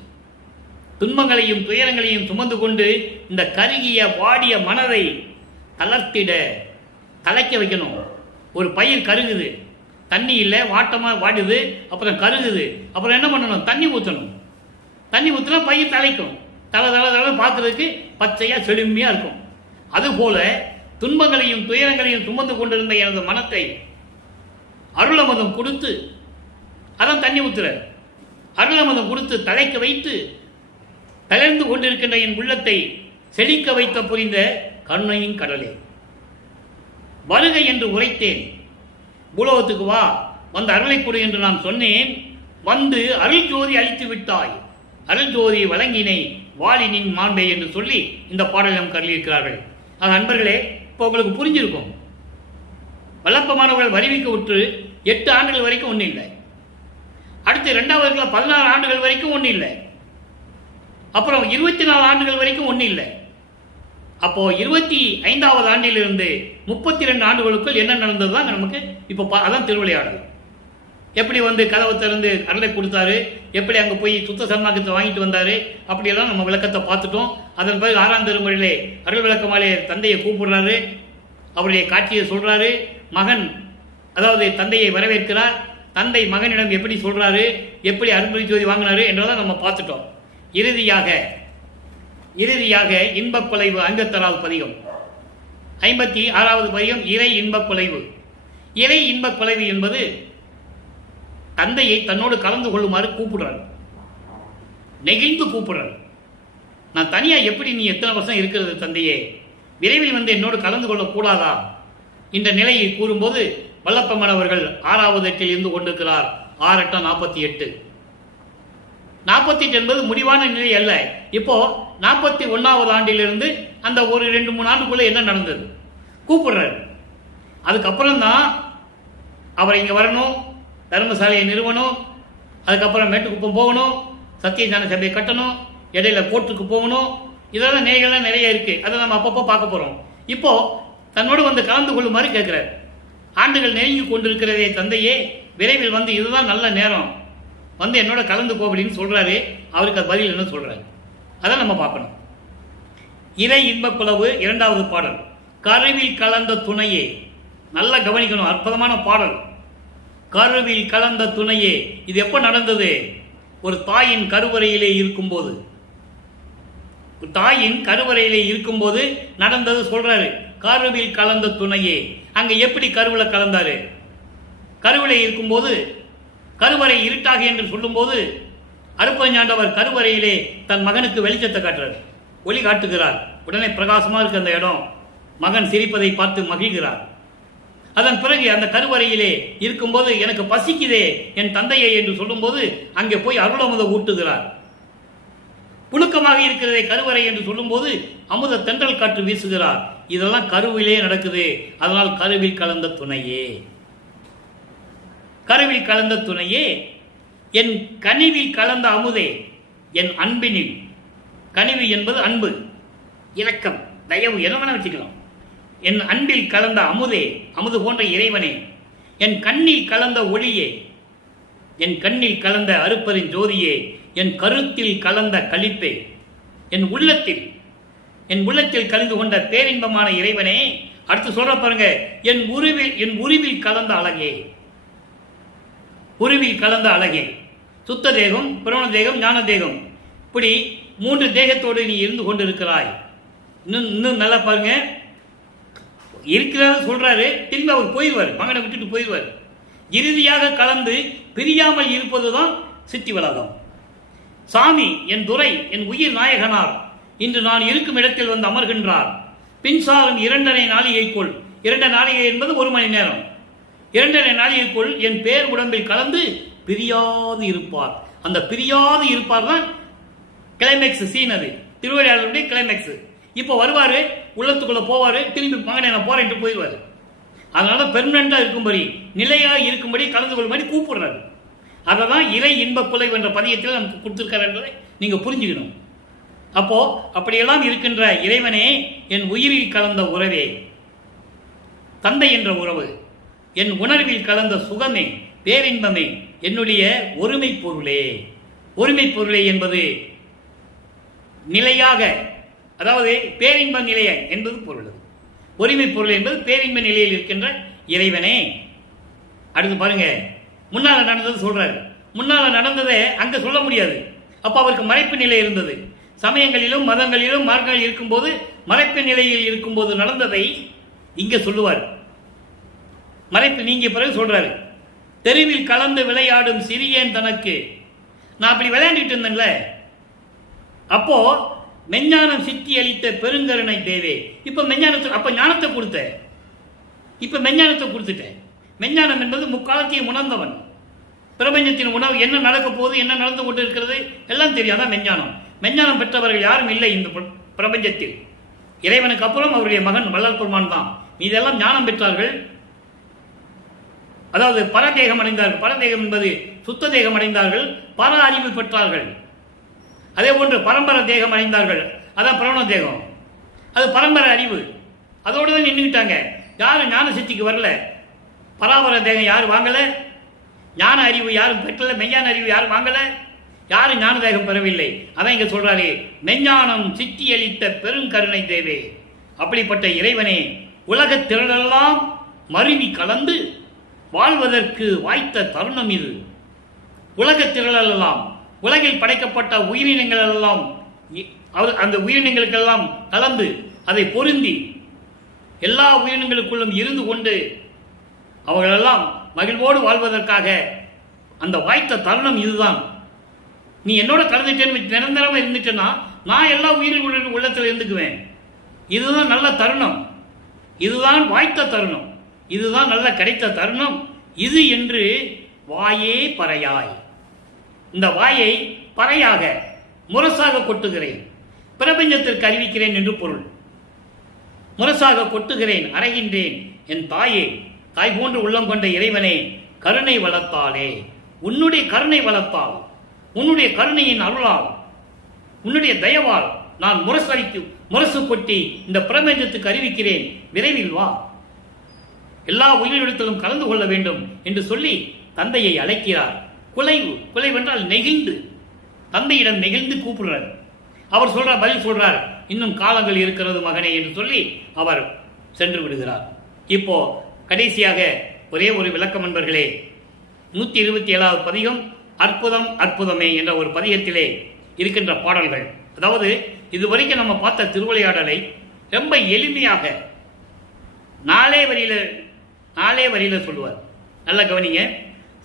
துன்பங்களையும் துயரங்களையும் சுமந்து கொண்டு இந்த கருகிய வாடிய மனதை தளர்த்திட, தலைக்க வைக்கணும். ஒரு பயிர் கருகுது, தண்ணி இல்லை, வாட்டமாக வாடுது, அப்புறம் கருகுது, அப்புறம் என்ன பண்ணணும்? தண்ணி ஊற்றணும். தண்ணி ஊற்றினா பயிர் தலைக்கும், தலை பார்க்கறதுக்கு பச்சையாக செழுமையாக இருக்கும். அதுபோல துன்பங்களையும் துயரங்களையும் சுமந்து கொண்டிருந்த எனது மனத்தை அருளமதம் கொடுத்து, அதான் தண்ணி ஊத்துற, அருளமதம் கொடுத்து தலைக்க வைத்து தளர்ந்து கொண்டிருக்கின்ற என் உள்ளத்தை செழிக்க வைத்த புரிந்த கருணையின் கடலே, வருகை என்று உரைத்தேன். பூலோகத்துக்கு வா, வந்து அருளை கொடு என்று நான் சொன்னேன். வந்து அருள் ஜோதி அளித்து விட்டாய், அருள் ஜோதி வழங்கினை வாலினின் மாண்பை என்று சொல்லி இந்த பாடலம் கருளியிருக்கிறார்கள். ஆக அன்பர்களே, இப்போ உங்களுக்கு புரிஞ்சிருக்கும். வல்லப்பமானவர்கள் வரிவிக்க விட்டு 8 ஆண்டுகள் வரைக்கும் ஒன்றும் இல்லை. அடுத்து 2வது 16 ஆண்டுகள் வரைக்கும் ஒன்றும் இல்லை. அப்புறம் 24 ஆண்டுகள் வரைக்கும் ஒன்றும் இல்லை. அப்போ 25வது ஆண்டிலிருந்து 32 ஆண்டுகளுக்குள் என்ன நடந்தது தான் நமக்கு இப்போ அதான் திருவிளையாடல். எப்படி வந்து கதவை திறந்து அருளை கொடுத்தாரு, எப்படி அங்கே போய் சுத்த சன்மார்க்கத்தை வாங்கிட்டு வந்தாரு, அப்படியெல்லாம் நம்ம விளக்கத்தை பார்த்துட்டோம். அதன் பிறகு 6ஆம் திருமுறையிலே அருள் விளக்கமாலே தந்தையை கூப்பிடுறாரு, அவருடைய காட்சியை சொல்றாரு. மகன் அதாவது தந்தையை வரவேற்கிறார். தந்தை மகனிடம் எப்படி சொல்றாரு, எப்படி அருள்மொழி ஜோதி வாங்கினாரு என்றதை நம்ம பார்த்துட்டோம். இறுதியாக இன்பக் குலைவு 56வது பதிகம், 56வது பதிகம் இறை இன்பக் குலைவு. இறை இன்பக் குலைவு என்பது தந்தையை தன்னோடு கலந்து கொள்ளுமாறு கூப்பிடுறார், நெகிழ்ந்து கூப்பிடுறார். நான் தனியா எப்படி நீ எத்தனை வருஷம் இருக்கிறது தந்தையே, விரைவில் வந்து என்னோடு கலந்து கொள்ளக்கூடாதா? இந்த நிலையை கூறும்போது வல்லப்பம்மன் அவர்கள் 6வது எட்டில் இருந்து கொண்டிருக்கிறார். 6 8 48. 48 என்பது முடிவான நிலை அல்ல. இப்போ 41வது ஆண்டிலிருந்து அந்த ஒரு 2-3 ஆண்டுக்குள்ள என்ன நடந்தது கூப்பிடுறாரு. அதுக்கப்புறம் தான் அவர் இங்க வரணும், தர்மசாலையை நிறுவனம், அதுக்கப்புறம் மேட்டுக்குப்பம் போகணும், சத்தியஞான சபையை கட்டணும், இடையில கோர்ட்டுக்கு போகணும். இதெல்லாம் நிலைகள்லாம் நிறைய இருக்கு. அதை நம்ம அப்பப்போ பார்க்க போறோம். இப்போ தன்னோடு வந்து கலந்து கொள்ளுமாறு கேட்கிறார். ஆண்டுகள் நெருங்கி கொண்டிருக்கிறதே தந்தையே, விரைவில் வந்து இதுதான் நல்ல நேரம், வந்து என்னோட கலந்து போ அப்படின்னு சொல்றாரு. அவருக்கு அது பதில் என்ன சொல்றாரு அதை நம்ம பார்க்கணும். இறை இன்பக் குலவு 2வது பாடல், கருவில் கலந்த துணையே. நல்லா கவனிக்கணும், அற்புதமான பாடல். கருவில் கலந்த துணையே. இது எப்ப நடந்தது? ஒரு தாயின் கருவறையிலே இருக்கும்போது, தாயின் கருவறையிலே இருக்கும்போது நடந்தது சொல்றாரு. கருவில் கலந்த துணையே. அங்க எப்படி கருவில கலந்தாரு? கருவில இருக்கும்போது, கருவறை இருட்டாக என்று சொல்லும் போது அருப்பஞ்சாண்டவர் கருவறையிலே தன் மகனுக்கு வெளிச்சத்தை காட்டுறார், ஒளி காட்டுகிறார். உடனே பிரகாசமா இருக்கு அந்த இடம். மகன் சிரிப்பதை பார்த்து மகிழ்கிறார். அதன் பிறகு அந்த கருவறையிலே இருக்கும்போது எனக்கு பசிக்குதே என் தந்தையை என்று சொல்லும்போது அங்கே போய் அருளமுத ஊட்டுகிறார். புழுக்கமாக இருக்கிறதே கருவறை என்று சொல்லும்போது அமுத தென்றல் காற்று வீசுகிறார். இதெல்லாம் கருவிலே நடக்குது. அதனால் கருவில் கலந்த துணையே, கருவில் கலந்த துணையே, என் கனிவில் கலந்த அமுதே, என் அன்பினில். கனிவு என்பது அன்பு, இரக்கம், தயவு, என்ன வேணா வச்சுக்கலாம். என் அன்பில் கலந்த அமுதே, அமுது போன்ற இறைவனே, என் கண்ணில் கலந்த ஒளியே, என் கண்ணில் கலந்த அருப்பரின் ஜோதியே, என் கருத்தில் கலந்த களிப்பே, என் உள்ளத்தில் கலந்து கொண்ட பேரின்பமான இறைவனே. அடுத்து சொல்ற பாருங்க, என் உருவில் கலந்த அழகே, உருவில் கலந்த அழகே. சுத்த தேகம், பிரவண தேகம், ஞான தேகம், இப்படி 3 தேகத்தோடு நீ இருந்து கொண்டிருக்கிறாய். இன்னும் நல்லா பாருங்க, இருக்கிறாரு சொல்றாரு, திரும்பி அவர் போயிடுவார், மகனை விட்டுட்டு போயிடுவார். இறுதியாக கலந்து பிரியாமல் இருப்பதுதான் சித்தி வளாகம். சாமி என் துரை, என் உயிர் நாயகனார், இன்று நான் இருக்கும் இடத்தில் வந்து அமர்கின்றார். பின்சாரும் 2½ நாளிகைக்குள், 2 நாளிகை என்பது 1 மணி நேரம், 2½ நாளிகைக்குள் என் பேர் உடம்பில் கலந்து பிரியாது இருப்பார். அந்த பிரியாது இருப்பார் தான் கிளைமேக்ஸ் சீன். அது திருவிளையாடலுடைய கிளைமேக்ஸ். இப்போ வருவாரு, உள்ளத்துக்குள்ள போவாரு, திரும்பி மகனை நான் போறேன் போயிடுவாரு. அதனால பெர்மனண்டா இருக்கும்படி, நிலையா இருக்கும்படி கலந்து கொள்ளும்படி கூப்பிடுறாரு. அதை தான் இறை இன்பக் குலைவு என்ற பதியத்தில் நமக்கு கொடுத்திருக்காரு என்பதை நீங்க புரிஞ்சுக்கணும். அப்போ அப்படியெல்லாம் இருக்கின்ற இறைவனே, என் உயிரில் கலந்த உறவே, தந்தை என்ற உறவு, என் உணர்வில் கலந்த சுகமே, பேரின்பமே, என்னுடைய ஒருமை பொருளே. ஒருமை பொருளே என்பது நிலையாக, அதாவது பேரின்ப நிலைய என்பது பொருள். ஒருமை பொருள் என்பது பேரின்ப நிலையில் இருக்கின்ற இறைவனே. அடுத்து பாருங்க, முன்னால நடந்தது சொல்றாரு. முன்னால நடந்ததை அங்க சொல்ல முடியாது. அப்ப அவருக்கு மறைப்பு நிலை இருந்தது. சமயங்களிலும் மதங்களிலும் மார்க்கங்கள் இருக்கும்போது, மறைப்பு நிலையில் இருக்கும்போது நடந்ததை இங்க சொல்லுவார். மறைப்பு நீங்க பிறகு சொல்றாரு. தெருவில் கலந்து விளையாடும் சிறியேன் தனக்கு. நான் அப்படி விளையாண்டுட்டு இருந்தேன்ல, அப்போ மெஞ்ஞானம் சித்தி அளித்த பெருங்கருணை தேவே. இப்ப மெஞ்ஞானத்தை, அப்ப ஞானத்தை கொடுத்த, இப்ப மெஞ்ஞானத்தை கொடுத்துட்டேன். மெஞ்ஞானம் என்பது முக்காலத்தையும் உணர்ந்தவன். பிரபஞ்சத்தின் உணவு என்ன நடக்க போகுது, என்ன நடந்து கொண்டு இருக்கிறது எல்லாம் தெரியாதான் மெஞ்ஞானம். மெஞ்ஞானம் பெற்றவர்கள் யாரும் இல்லை இந்த பிரபஞ்சத்தில். இறைவனுக்கு அப்புறம் அவருடைய மகன் வள்ளல் பெருமான் தான். இதெல்லாம் ஞானம் பெற்றார்கள். அதாவது பரதேகம் அடைந்தார்கள். பரதேகம் என்பது சுத்த தேகம் அடைந்தார்கள், பர அறிவு பெற்றார்கள். அதே போன்று பரம்பரை தேகம் அடைந்தார்கள், அதான் பிரவண தேகம், அது பரம்பரை அறிவு. அதோடு தான் நின்றுக்கிட்டாங்க. யாரும் ஞான சித்திக்கு வரல. பராபர தேகம் யாரும் வாங்கல, ஞான அறிவு யாரும் பெற்றல, மெஞ்ஞான அறிவு யாரும் வாங்கல, யாரும் ஞான தேகம் பெறவில்லை. அதான் இங்க சொல்றாரு, மெஞ்ஞானம் சித்தி அளித்த பெருங்கருணை தேவே. அப்படிப்பட்ட இறைவனே, உலகத் திரளெல்லாம் மருவி கலந்து வாழ்வதற்கு வாய்த்த தருணம் இது. உலகத்திரளெல்லாம், உலகில் படைக்கப்பட்ட உயிரினங்கள் எல்லாம் அந்த உயிரினங்களுக்கெல்லாம் கலந்து அதை பொருந்தி எல்லா உயிரினங்களுக்குள்ளும் இருந்து கொண்டு அவர்களெல்லாம் மகிழ்வோடு வாழ்வதற்காக அந்த வாய்த்த தருணம் இதுதான். நீ என்னோட கலந்துட்டேன்னு நிரந்தரமாக இருந்துட்டேன்னா நான் எல்லா உயிரினங்களுடைய உள்ளத்தில் இருந்துக்குவேன். இதுதான் நல்ல தருணம், இதுதான் வாய்த்த தருணம், இதுதான் நல்ல கிடைத்த தருணம் இது என்று வாயே பறையாய், இந்த வாயை பறையாக முரசாக கொட்டுகிறேன், பிரபஞ்சத்திற்கு அறிவிக்கிறேன் என்று பொருள். முரசாக கொட்டுகிறேன், அறைகின்றேன், என் தாயே, தாய் போன்று உள்ளம் கொண்ட இறைவனே, கருணை வளர்த்தாலே, உன்னுடைய கருணை வளர்த்தால், உன்னுடைய கருணையின் அருளால், உன்னுடைய தயவால் நான் முரசு கொட்டி இந்த பிரபஞ்சத்துக்கு அறிவிக்கிறேன், விரைவில் வா, எல்லா உயிரினத்திலும் கலந்து கொள்ள வேண்டும் என்று சொல்லி தந்தையை அழைக்கிறார். குலைவென்றால் நெகிழ்ந்து, தந்தையிடம் நெகிழ்ந்து கூப்பிடுறார். அவர் சொல்றார், பதில் சொல்றார், இன்னும் காலங்கள் இருக்கிறது மகனே என்று சொல்லி அவர் சென்று விடுகிறார். இப்போ கடைசியாக ஒரே ஒரு விளக்கம் நண்பர்களே, 127வது பதிகம் அற்புதம் அற்புதமே என்ற ஒரு பதிகத்திலே இருக்கின்ற பாடல்கள். அதாவது இதுவரைக்கும் நம்ம பார்த்த திருவிளையாடலை ரொம்ப எளிமையாக நாலே வரியில சொல்லுவார். நல்ல கவனிங்க.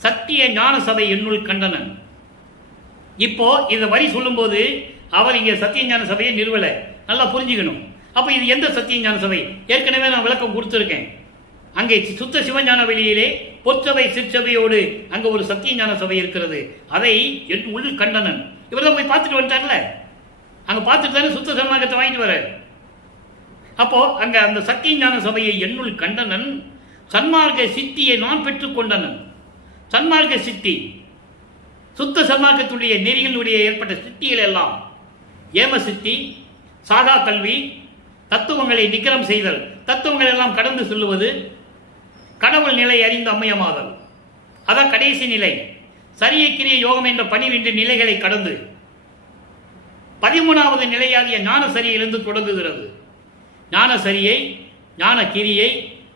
சத்திய ஞான சபை என்னுள் கண்டனன். இப்போ இந்த வரி சொல்லும்போது அவர் இங்கே சத்திய ஞான சபையை நிறுவலை, நல்லா புரிஞ்சுக்கணும். அப்போ இது எந்த சத்திய ஞான சபை? ஏற்கனவே நான் விளக்கம் கொடுத்துருக்கேன். அங்கே சுத்த சிவஞான வெளியிலே பொற்சபை சிற்சபையோடு அங்கே ஒரு சத்திய ஞான சபை இருக்கிறது. அதை என் உள் கண்டனன் இவரெல்லாம் போய் பார்த்துட்டு வந்துட்டார்ல, அங்கே பார்த்துட்டு தானே சுத்த சன்மார்க்கத்தை வாங்கிட்டு வர. அப்போ அங்கே அந்த சத்திய ஞான சபையை என்னுள் கண்டனன், சன்மார்க்க சித்தியை நான் பெற்றுக்கொண்டனன். சன்மார்க்க சித்தி, சுத்த சன்மார்க்கத்துடைய நெறிகளுடைய ஏற்பட்ட சித்திகள் எல்லாம் ஏம சித்தி, சாகா கல்வி, தத்துவங்களை நிகரம் செய்தல், தத்துவங்கள் எல்லாம் கடந்து செல்லுவது, கடவுள் நிலை அறிந்த அம்மையமாதல், அதான் கடைசி நிலை. சரியக்கிரிய யோகம் என்ற 12 நிலைகளை கடந்து 13வது நிலையாகிய ஞான சரியிலிருந்து தொடங்குகிறது. ஞான சரியை, ஞான கிரியை,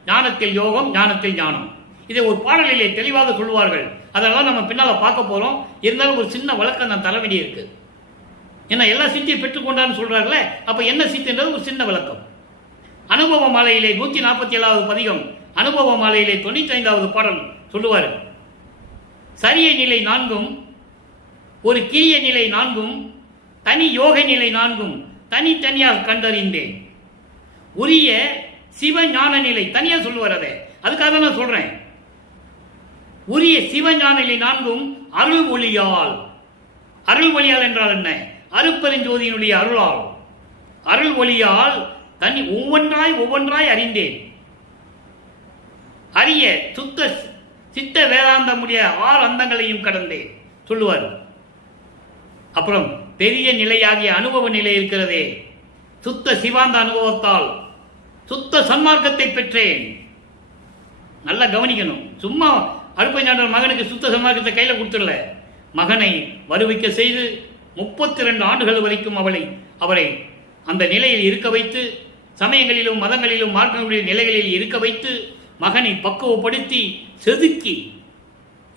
ஞானத்தில் யோகம், ஞானத்தில் ஞானம். இதை ஒரு பாடலிலே தெளிவாக சொல்லுவார்கள். அதெல்லாம் நம்ம பின்னால பார்க்க போறோம். இருந்தாலும் ஒரு சின்ன விளக்கம் நான் தர வேண்டிய இருக்கு. ஏன்னா எல்லா சித்தியும் பெற்றுக்கொண்டான்னு சொல்றாங்களே, அப்ப என்ன சித்தின்றது ஒரு சின்ன விளக்கம். அனுபவ மாலையிலே 147வது பதிகம், அனுபவ மாலையிலே 95வது பாடல் சொல்லுவார். சரிய நிலை 4ம், ஒரு கிரிய நிலை 4ம், தனி யோக நிலை 4ம் தனித்தனியாக கண்டறிந்தேன். உரிய சிவ ஞான நிலை தனியா சொல்லுவார். அதுக்காக நான் சொல்றேன். உரிய சிவஞான நிலை 4ம் அருள் ஒளியால். அருள் ஒளியால் என்றால் என்ன? அருட்பெருஞ்சோதியினுடைய அருளால், அருள் ஒளியால் தனி ஒவ்வொன்றாய் அறிந்தேன். அறிய சுத்த சித்த வேதாந்தமுடைய 6 அந்தங்களையும் கடந்தேன் சொல்லுவார். அப்புறம் பெரிய நிலையாகிய அனுபவ நிலை இருக்கிறதே, சுத்த சிவாந்த அனுபவத்தால் சுத்த சன்மார்க்கத்தை பெற்றேன். நல்லா கவனிக்கணும். சும்மா அருட்பெருஞ்சாண்டவர் மகனுக்கு சுத்த சன்மார்க்கத்தை கையில் கொடுத்துடல, மகனை வருவிக்க செய்து 32 ஆண்டுகள் வரைக்கும் அவரை அந்த நிலையில் இருக்க வைத்து, சமயங்களிலும் மதங்களிலும் மார்க்கங்களுடைய நிலைகளில் இருக்க வைத்து, மகனை பக்குவப்படுத்தி செதுக்கி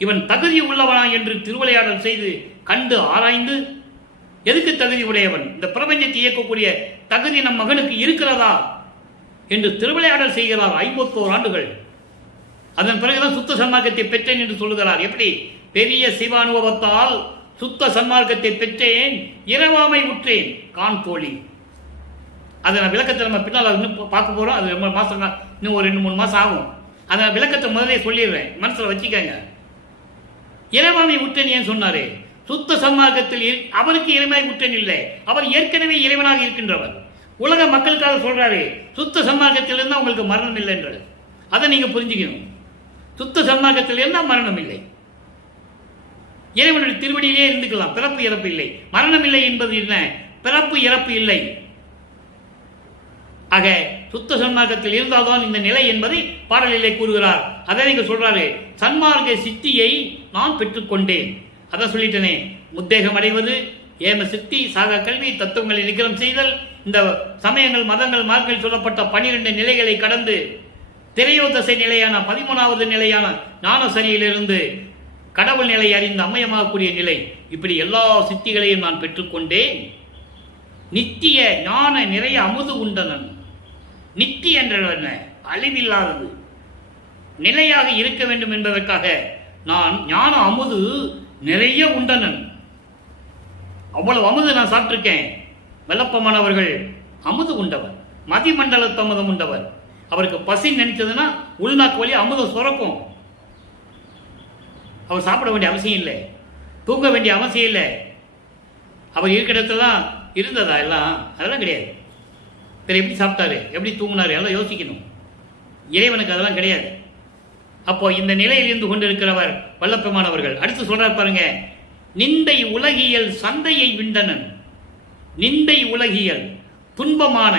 இவன் தகுதி உள்ளவனா என்று திருவிளையாடல் செய்து கண்டு ஆராய்ந்து, எதுக்கு தகுதி உடையவன், இந்த பிரபஞ்சத்தை இயக்கக்கூடிய தகுதி நம் மகனுக்கு இருக்கிறதா என்று திருவிளையாடல் செய்கிறார் 51 ஆண்டுகள். அதன் பிறகுதான் சுத்த சன்மார்க்கத்தை பெற்றேன் என்று சொல்லுகிறார். எப்படி? பெரிய சிவ அனுபவத்தால் சுத்த சன்மார்க்கத்தை பெற்றேன், இரவாமை உற்றேன் கான் தோழி. அதை நான் விளக்கத்தை நம்ம பின்னால் இன்னும் பார்க்க போறோம். அது ரொம்ப மாசம், இன்னும் ஒரு 2-3 மாசம் ஆகும். அதை விளக்கத்தை முதலே சொல்லிடுறேன், மனசுல வச்சுக்கங்க. இரவாமை உற்றேன் ஏன் சொன்னாரு? சுத்த சன்மார்க்கத்தில் அவருக்கு இறைவனை உற்றேன் இல்லை, அவர் ஏற்கனவே இறைவனாக இருக்கின்றவர். உலக மக்களுக்காக சொல்றாரு, சுத்த சன்மார்க்கத்தில் இருந்தால் உங்களுக்கு மரணம் இல்லை என்றது. அதை நீங்க புரிஞ்சுக்கணும். சுத்த சன்மார்க்கத்தில் இருந்தால் மரணம் இல்லை, இறைவனுடைய திருவடியிலே இருந்துக்கலாம், பிறப்பு இறப்பு இல்லை. மரணம் இல்லை என்பது என்ன? பிறப்பு இறப்பு இல்லை. ஆக சுத்த சன்மார்க்கத்தில் இருந்தால்தான் இந்த நிலை என்பதை பாடலிலே கூறுகிறார். அதை நீங்க சொல்றாரு, சன்மார்க்க சித்தியை நான் பெற்றுக்கொண்டேன். அதான் சொல்லிட்டேனே, உத்தேகம் அடைவது, ஏம சித்தி, சாக கல்வி, தத்துவங்களை நிகரம் செய்தல், இந்த சமயங்கள் மதங்கள் மார்க்கங்கள் சொல்லப்பட்ட 12 நிலைகளை கடந்து திரையோதசை நிலையான 13வது நிலையான ஞானசரியிலிருந்து கடவுள் நிலை அறிந்து அம்மையமாகக்கூடிய நிலை, இப்படி எல்லா சித்திகளையும் நான் பெற்றுக்கொண்டேன். நித்திய ஞான நிறைய அமுது உண்டனன். நித்தி என்ற அழிவில்லாதது, நிலையாக இருக்க வேண்டும் என்பதற்காக நான் ஞான அமுது நிறைய உண்டனன். அவ்வளவு அமுது நான் சாப்பிட்டிருக்கேன். வெள்ளப்பமானவர்கள் அமுது உண்டவர், மதிமண்டலத்து அமுதம் உண்டவர். அவருக்கு பசி நினைச்சதுன்னா உள்நாக்கு வழி அமுதம் சுரக்கும். அவர் சாப்பிட வேண்டிய அவசியம் இல்லை, தூங்க வேண்டிய அவசியம் இல்லை. அவர் இருக்கிற இடத்துல தான் இருந்ததா எல்லாம்? அதெல்லாம் கிடையாது. சரி, எப்படி சாப்பிட்டாரு, எப்படி தூங்கினாரு, எல்லாம் யோசிக்கணும். இறைவனுக்கு அதெல்லாம் கிடையாது. அப்போ இந்த நிலையில் இருந்து கொண்டிருக்கிறவர் வல்லப்பெருமானவர்கள். அடுத்து சொல்றார் பாருங்க, நிந்தை உலகியல் சந்தையை விண்டனன். நிந்தை உலகியல், துன்பமான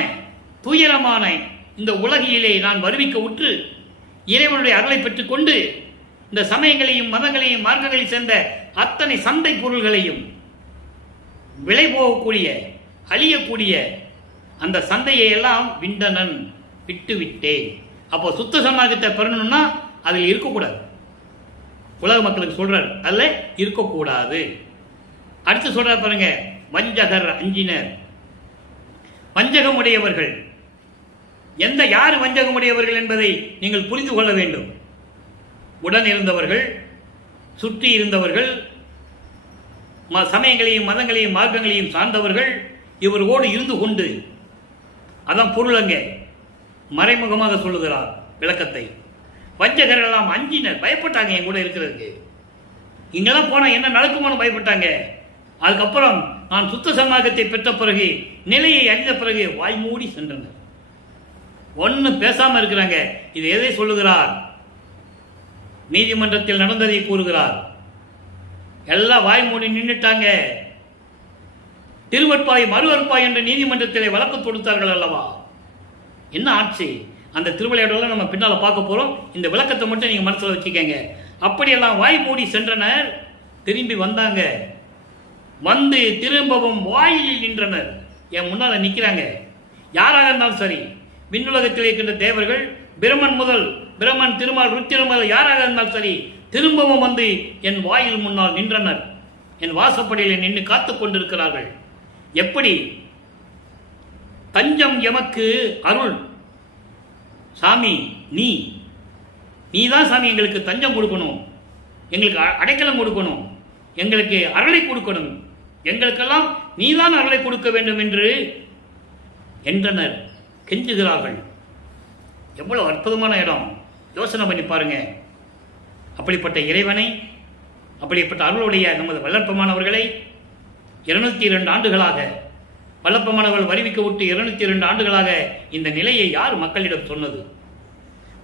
துயரமான இந்த உலகிலே நான் வருவிக்க உற்று இறைவனுடைய அருளை பெற்றுக் கொண்டு இந்த சமயங்களையும் மதங்களையும் மார்க்கங்களையும் சேர்ந்த அத்தனை சந்தை பொருள்களையும் விலை போகக்கூடிய அழியக்கூடிய அந்த சந்தையை எல்லாம் விண்டனன், விட்டு விட்டேன். அப்போ சுத்த சமாஜத்தை பெறணும்னா அதில் இருக்கக்கூடாது. உலக மக்களுக்கு சொல்றார், அதில் இருக்கக்கூடாது. அடுத்து சொல்றார் பாருங்க, வஞ்சகர் அஞ்சினர். வஞ்சகமுடையவர்கள், யார் வஞ்சகமுடையவர்கள் என்பதை நீங்கள் புரிந்து கொள்ள வேண்டும். உடன் இருந்தவர்கள், சுற்றி இருந்தவர்கள், சமயங்களையும் மதங்களையும் மார்க்கங்களையும் சார்ந்தவர்கள் இவரோடு இருந்து கொண்டு, அதான் பொருள் அங்கே மறைமுகமாக சொல்லுகிறார் விளக்கத்தை. வஞ்சகர்கள் எல்லாம் அஞ்சினர், பயப்பட்டாங்க என் கூட இருக்கிறதுக்கு. இங்கெல்லாம் போனா என்ன நடக்குமோன்னு பயப்பட்டாங்க. அதுக்கப்புறம் நான் சுத்த சமாகத்தை பெற்ற பிறகு, நிலையை அறிந்த பிறகு வாய் மூடி சென்றனர். ஒன்னும் பேசாம இருக்கிறாங்க. இது எதை சொல்லுகிறார்? நீதிமன்றத்தில் நடந்ததை கூறுகிறார். எல்லாம் வாய் மூடி நின்றுட்டாங்க. திருவற்பாய் மறுவற்பாய் என்று நீதிமன்றத்திலே வழக்கு தொடுத்தார்கள் அல்லவா? என்ன ஆட்சி! அந்த திருவிளையாடல நம்ம பின்னால பார்க்க போறோம். இந்த விளக்கத்தை மட்டும் நீங்க மனசுல வச்சுக்கங்க. அப்படியெல்லாம் வாய் மூடி சென்றனர். திரும்பி வந்தாங்க. வந்து திரும்பவும் வாயிலில் நின்றனர். என் முன்னால நிக்கிறாங்க. யாராக இருந்தாலும் சரி, விண்ணுலகத்தில் இருக்கின்ற தேவர்கள், பிரம்மன் முதல் பிரம்மன், திருமால், ருத்திரன் முதல் யாராக இருந்தாலும் சரி, திரும்பவும் வந்து என் வாயில் முன்னால் நின்றனர். என் வாசப்படியில் நின்று காத்துக் கொண்டிருக்கிறார்கள். எப்படி? தஞ்சம் எமக்கு அருள். சாமி, நீதான் சாமி எங்களுக்கு தஞ்சம் கொடுக்கணும், எங்களுக்கு அடைக்கலம் கொடுக்கணும், எங்களுக்கு அருளை கொடுக்கணும், எங்களுக்கெல்லாம் நீதான் அருளை கொடுக்க வேண்டும் என்று என்றனர், கெஞ்சுகிறார்கள். எவ்வளவு அற்புதமான இடம்! யோசனை பண்ணி பாருங்க. அப்படிப்பட்ட இறைவனை, அப்படிப்பட்ட அருளுடைய நமது வல்லற்பமானவர்களை 202 ஆண்டுகளாக வல்லப்பமானவர்கள் வருவிக்க விட்டு 202 ஆண்டுகளாக இந்த நிலையை யார் மக்களிடம் சொன்னது?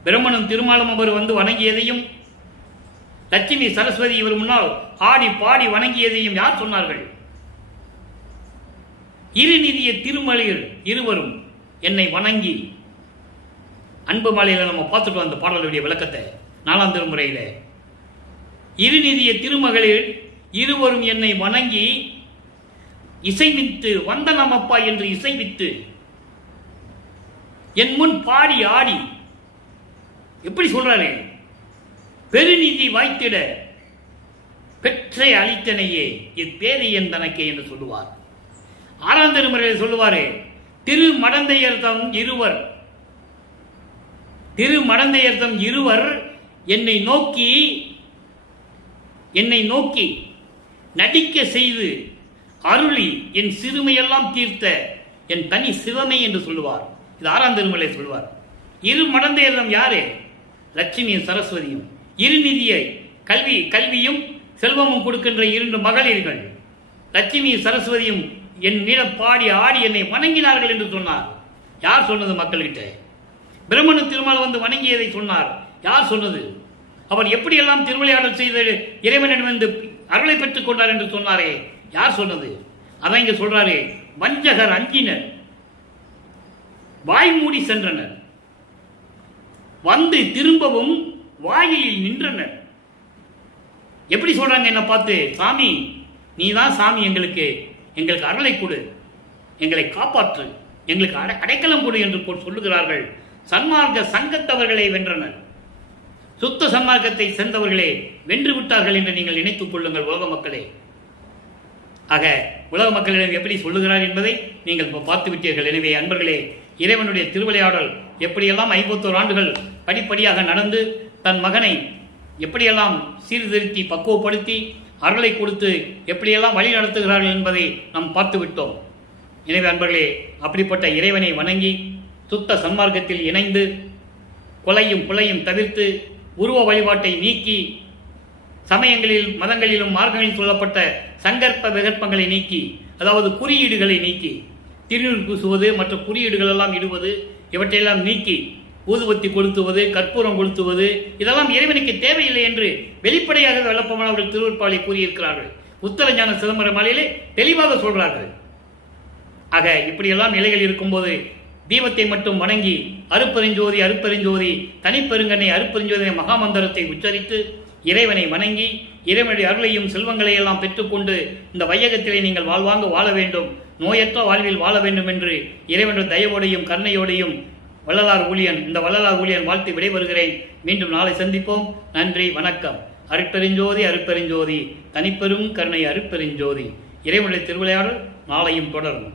பிரம்மனும் திருமாலும் அவர் வந்து வணங்கியதையும், லட்சுமி சரஸ்வதி இவர் முன்னால் ஆடி பாடி வணங்கியதையும் யார் சொன்னார்கள்? இருநிதிய திருமலையில் இருவரும் என்னை வணங்கி, அன்பு மாலையில் நம்ம பார்த்துட்டோம் அந்த பாடலுடைய விளக்கத்தை 4ஆம் திருமுறையில. இருநிதிய திருமகளில் இருவரும் என்னை வணங்கி இசைவித்து, வந்தனமப்பா என்று இசைவித்து என் முன் பாடி ஆடி, எப்படி சொல்றாரு? பெருநிதி வாய்த்திட பெற்றை அளித்தனையே இப்பேதை என் தனக்கே என்று சொல்லுவார். 6ஆம் திருமுறையில் சொல்லுவாரு, திருமடந்தையர்தம் இருவர் என்னை நோக்கி நடிக்க செய்து அருளி என் சிறுமையெல்லாம் தீர்த்த என் தனி சிவமே என்று சொல்லுவார். இது 6ஆம் திருமுறை சொல்லுவார். இரு மடந்தையர்தம் யாரு? லட்சுமியும் சரஸ்வதியும். இருநிதியை கல்வியும் செல்வமும் கொடுக்கின்ற 2 மகளிர்கள் லட்சுமியும் சரஸ்வதியும் என் நிலம் பாடி ஆடி என்னை வணங்கினார்கள் என்று சொன்னார். யார் சொன்னது? மக்கள்கிட்ட. பிரம்மனு திருமால் வந்து வணங்கியதை சொன்னார். யார் சொன்னது? அவர் எப்படியெல்லாம் திருவிளையாடல் செய்து இறைவனிடம் வந்து அருளை பெற்றுக் கொண்டார் என்று சொன்னாரே, யார் சொன்னது? அதான் இங்க சொல்றாரு, வஞ்சகர் அஞ்சினர், வாய் மூடி சென்றனர், வந்து திரும்பவும் வாயிலில் நின்றனர். எப்படி சொல்றாங்க என்ன பார்த்து? சாமி, நீதான் சாமி, எங்களுக்கு அருளை கொடு, எங்களை காப்பாற்று, எங்களுக்கு அடைக்கலம் கொடு என்று சொல்லுகிறார்கள். சன்மார்க்க சங்கத்தவர்களை வென்றனர். சுத்த சன்மார்க்கத்தை சேர்ந்தவர்களே வென்று விட்டார்கள் என்று நீங்கள் நினைத்துக் கொள்ளுங்கள் உலக மக்களே. ஆக உலக மக்களிடம் எப்படி சொல்லுகிறார் என்பதை நீங்கள் பார்த்து விட்டீர்கள். எனவே அன்பர்களே, இறைவனுடைய திருவிளையாடல் எப்படியெல்லாம் 51 ஆண்டுகள் படிப்படியாக நடந்து தன் மகனை எப்படியெல்லாம் சீர்திருத்தி பக்குவப்படுத்தி அருளை கொடுத்து எப்படியெல்லாம் வழி நடத்துகிறார்கள் என்பதை நாம் பார்த்து விட்டோம். எனவே அன்பர்களே, அப்படிப்பட்ட இறைவனை வணங்கி சுத்த சன்மார்க்கத்தில் இணைந்து கொலையும் புலையும் தவிர்த்து உருவ வழிபாட்டை நீக்கி சமயங்களில் மதங்களிலும் மார்க்கங்களில் சொல்லப்பட்ட சங்கற்ப விகற்பங்களை நீக்கி, அதாவது குறியீடுகளை நீக்கி, திருநீர் பூசுவது மற்ற குறியீடுகள் எல்லாம் இடுவது இவற்றையெல்லாம் நீக்கி ஊதுவத்தி கொளுத்துவது, கற்பூரம் கொளுத்துவது இதெல்லாம் இறைவனுக்கு தேவையில்லை என்று வெளிப்படையாக விளப்பமானவர்கள் திருவருட்பாலை கூறியிருக்கிறார்கள். உத்தரஞான சிதம்பரம் மாலையிலே தெளிவாக சொல்கிறார்கள். ஆக இப்படியெல்லாம் நிலைகள் இருக்கும்போது தீபத்தை மட்டும் வணங்கி அருப்பெருஞ்சோதி அருப்பெருஞ்சோதி தனிப்பெருங்கனை அருப்பெருஞ்சோதி மகாமந்திரத்தை உச்சரித்து இறைவனை வணங்கி இறைவனுடைய அருளையும் செல்வங்களை எல்லாம் பெற்றுக்கொண்டு இந்த வையகத்திலே நீங்கள் வாழ்வாங்க வாழ வேண்டும், நோயற்ற வாழ்வில் வாழ வேண்டும் என்று இறைவனுடைய தயவோடையும் கருணையோடையும் வள்ளலார் ஊழியன் இந்த வள்ளலார் ஊழியன் வாழ்த்து விடைபெறுகிறேன். மீண்டும் நாளை சந்திப்போம். நன்றி, வணக்கம். அருட்பெருஞ்சோதி அருட்பெருஞ்சோதி தனிப்பெரும் கருணை அருட்பெருஞ்சோதி. இறைவனுடைய திருவிளையாடல் நாளையும் தொடரும்.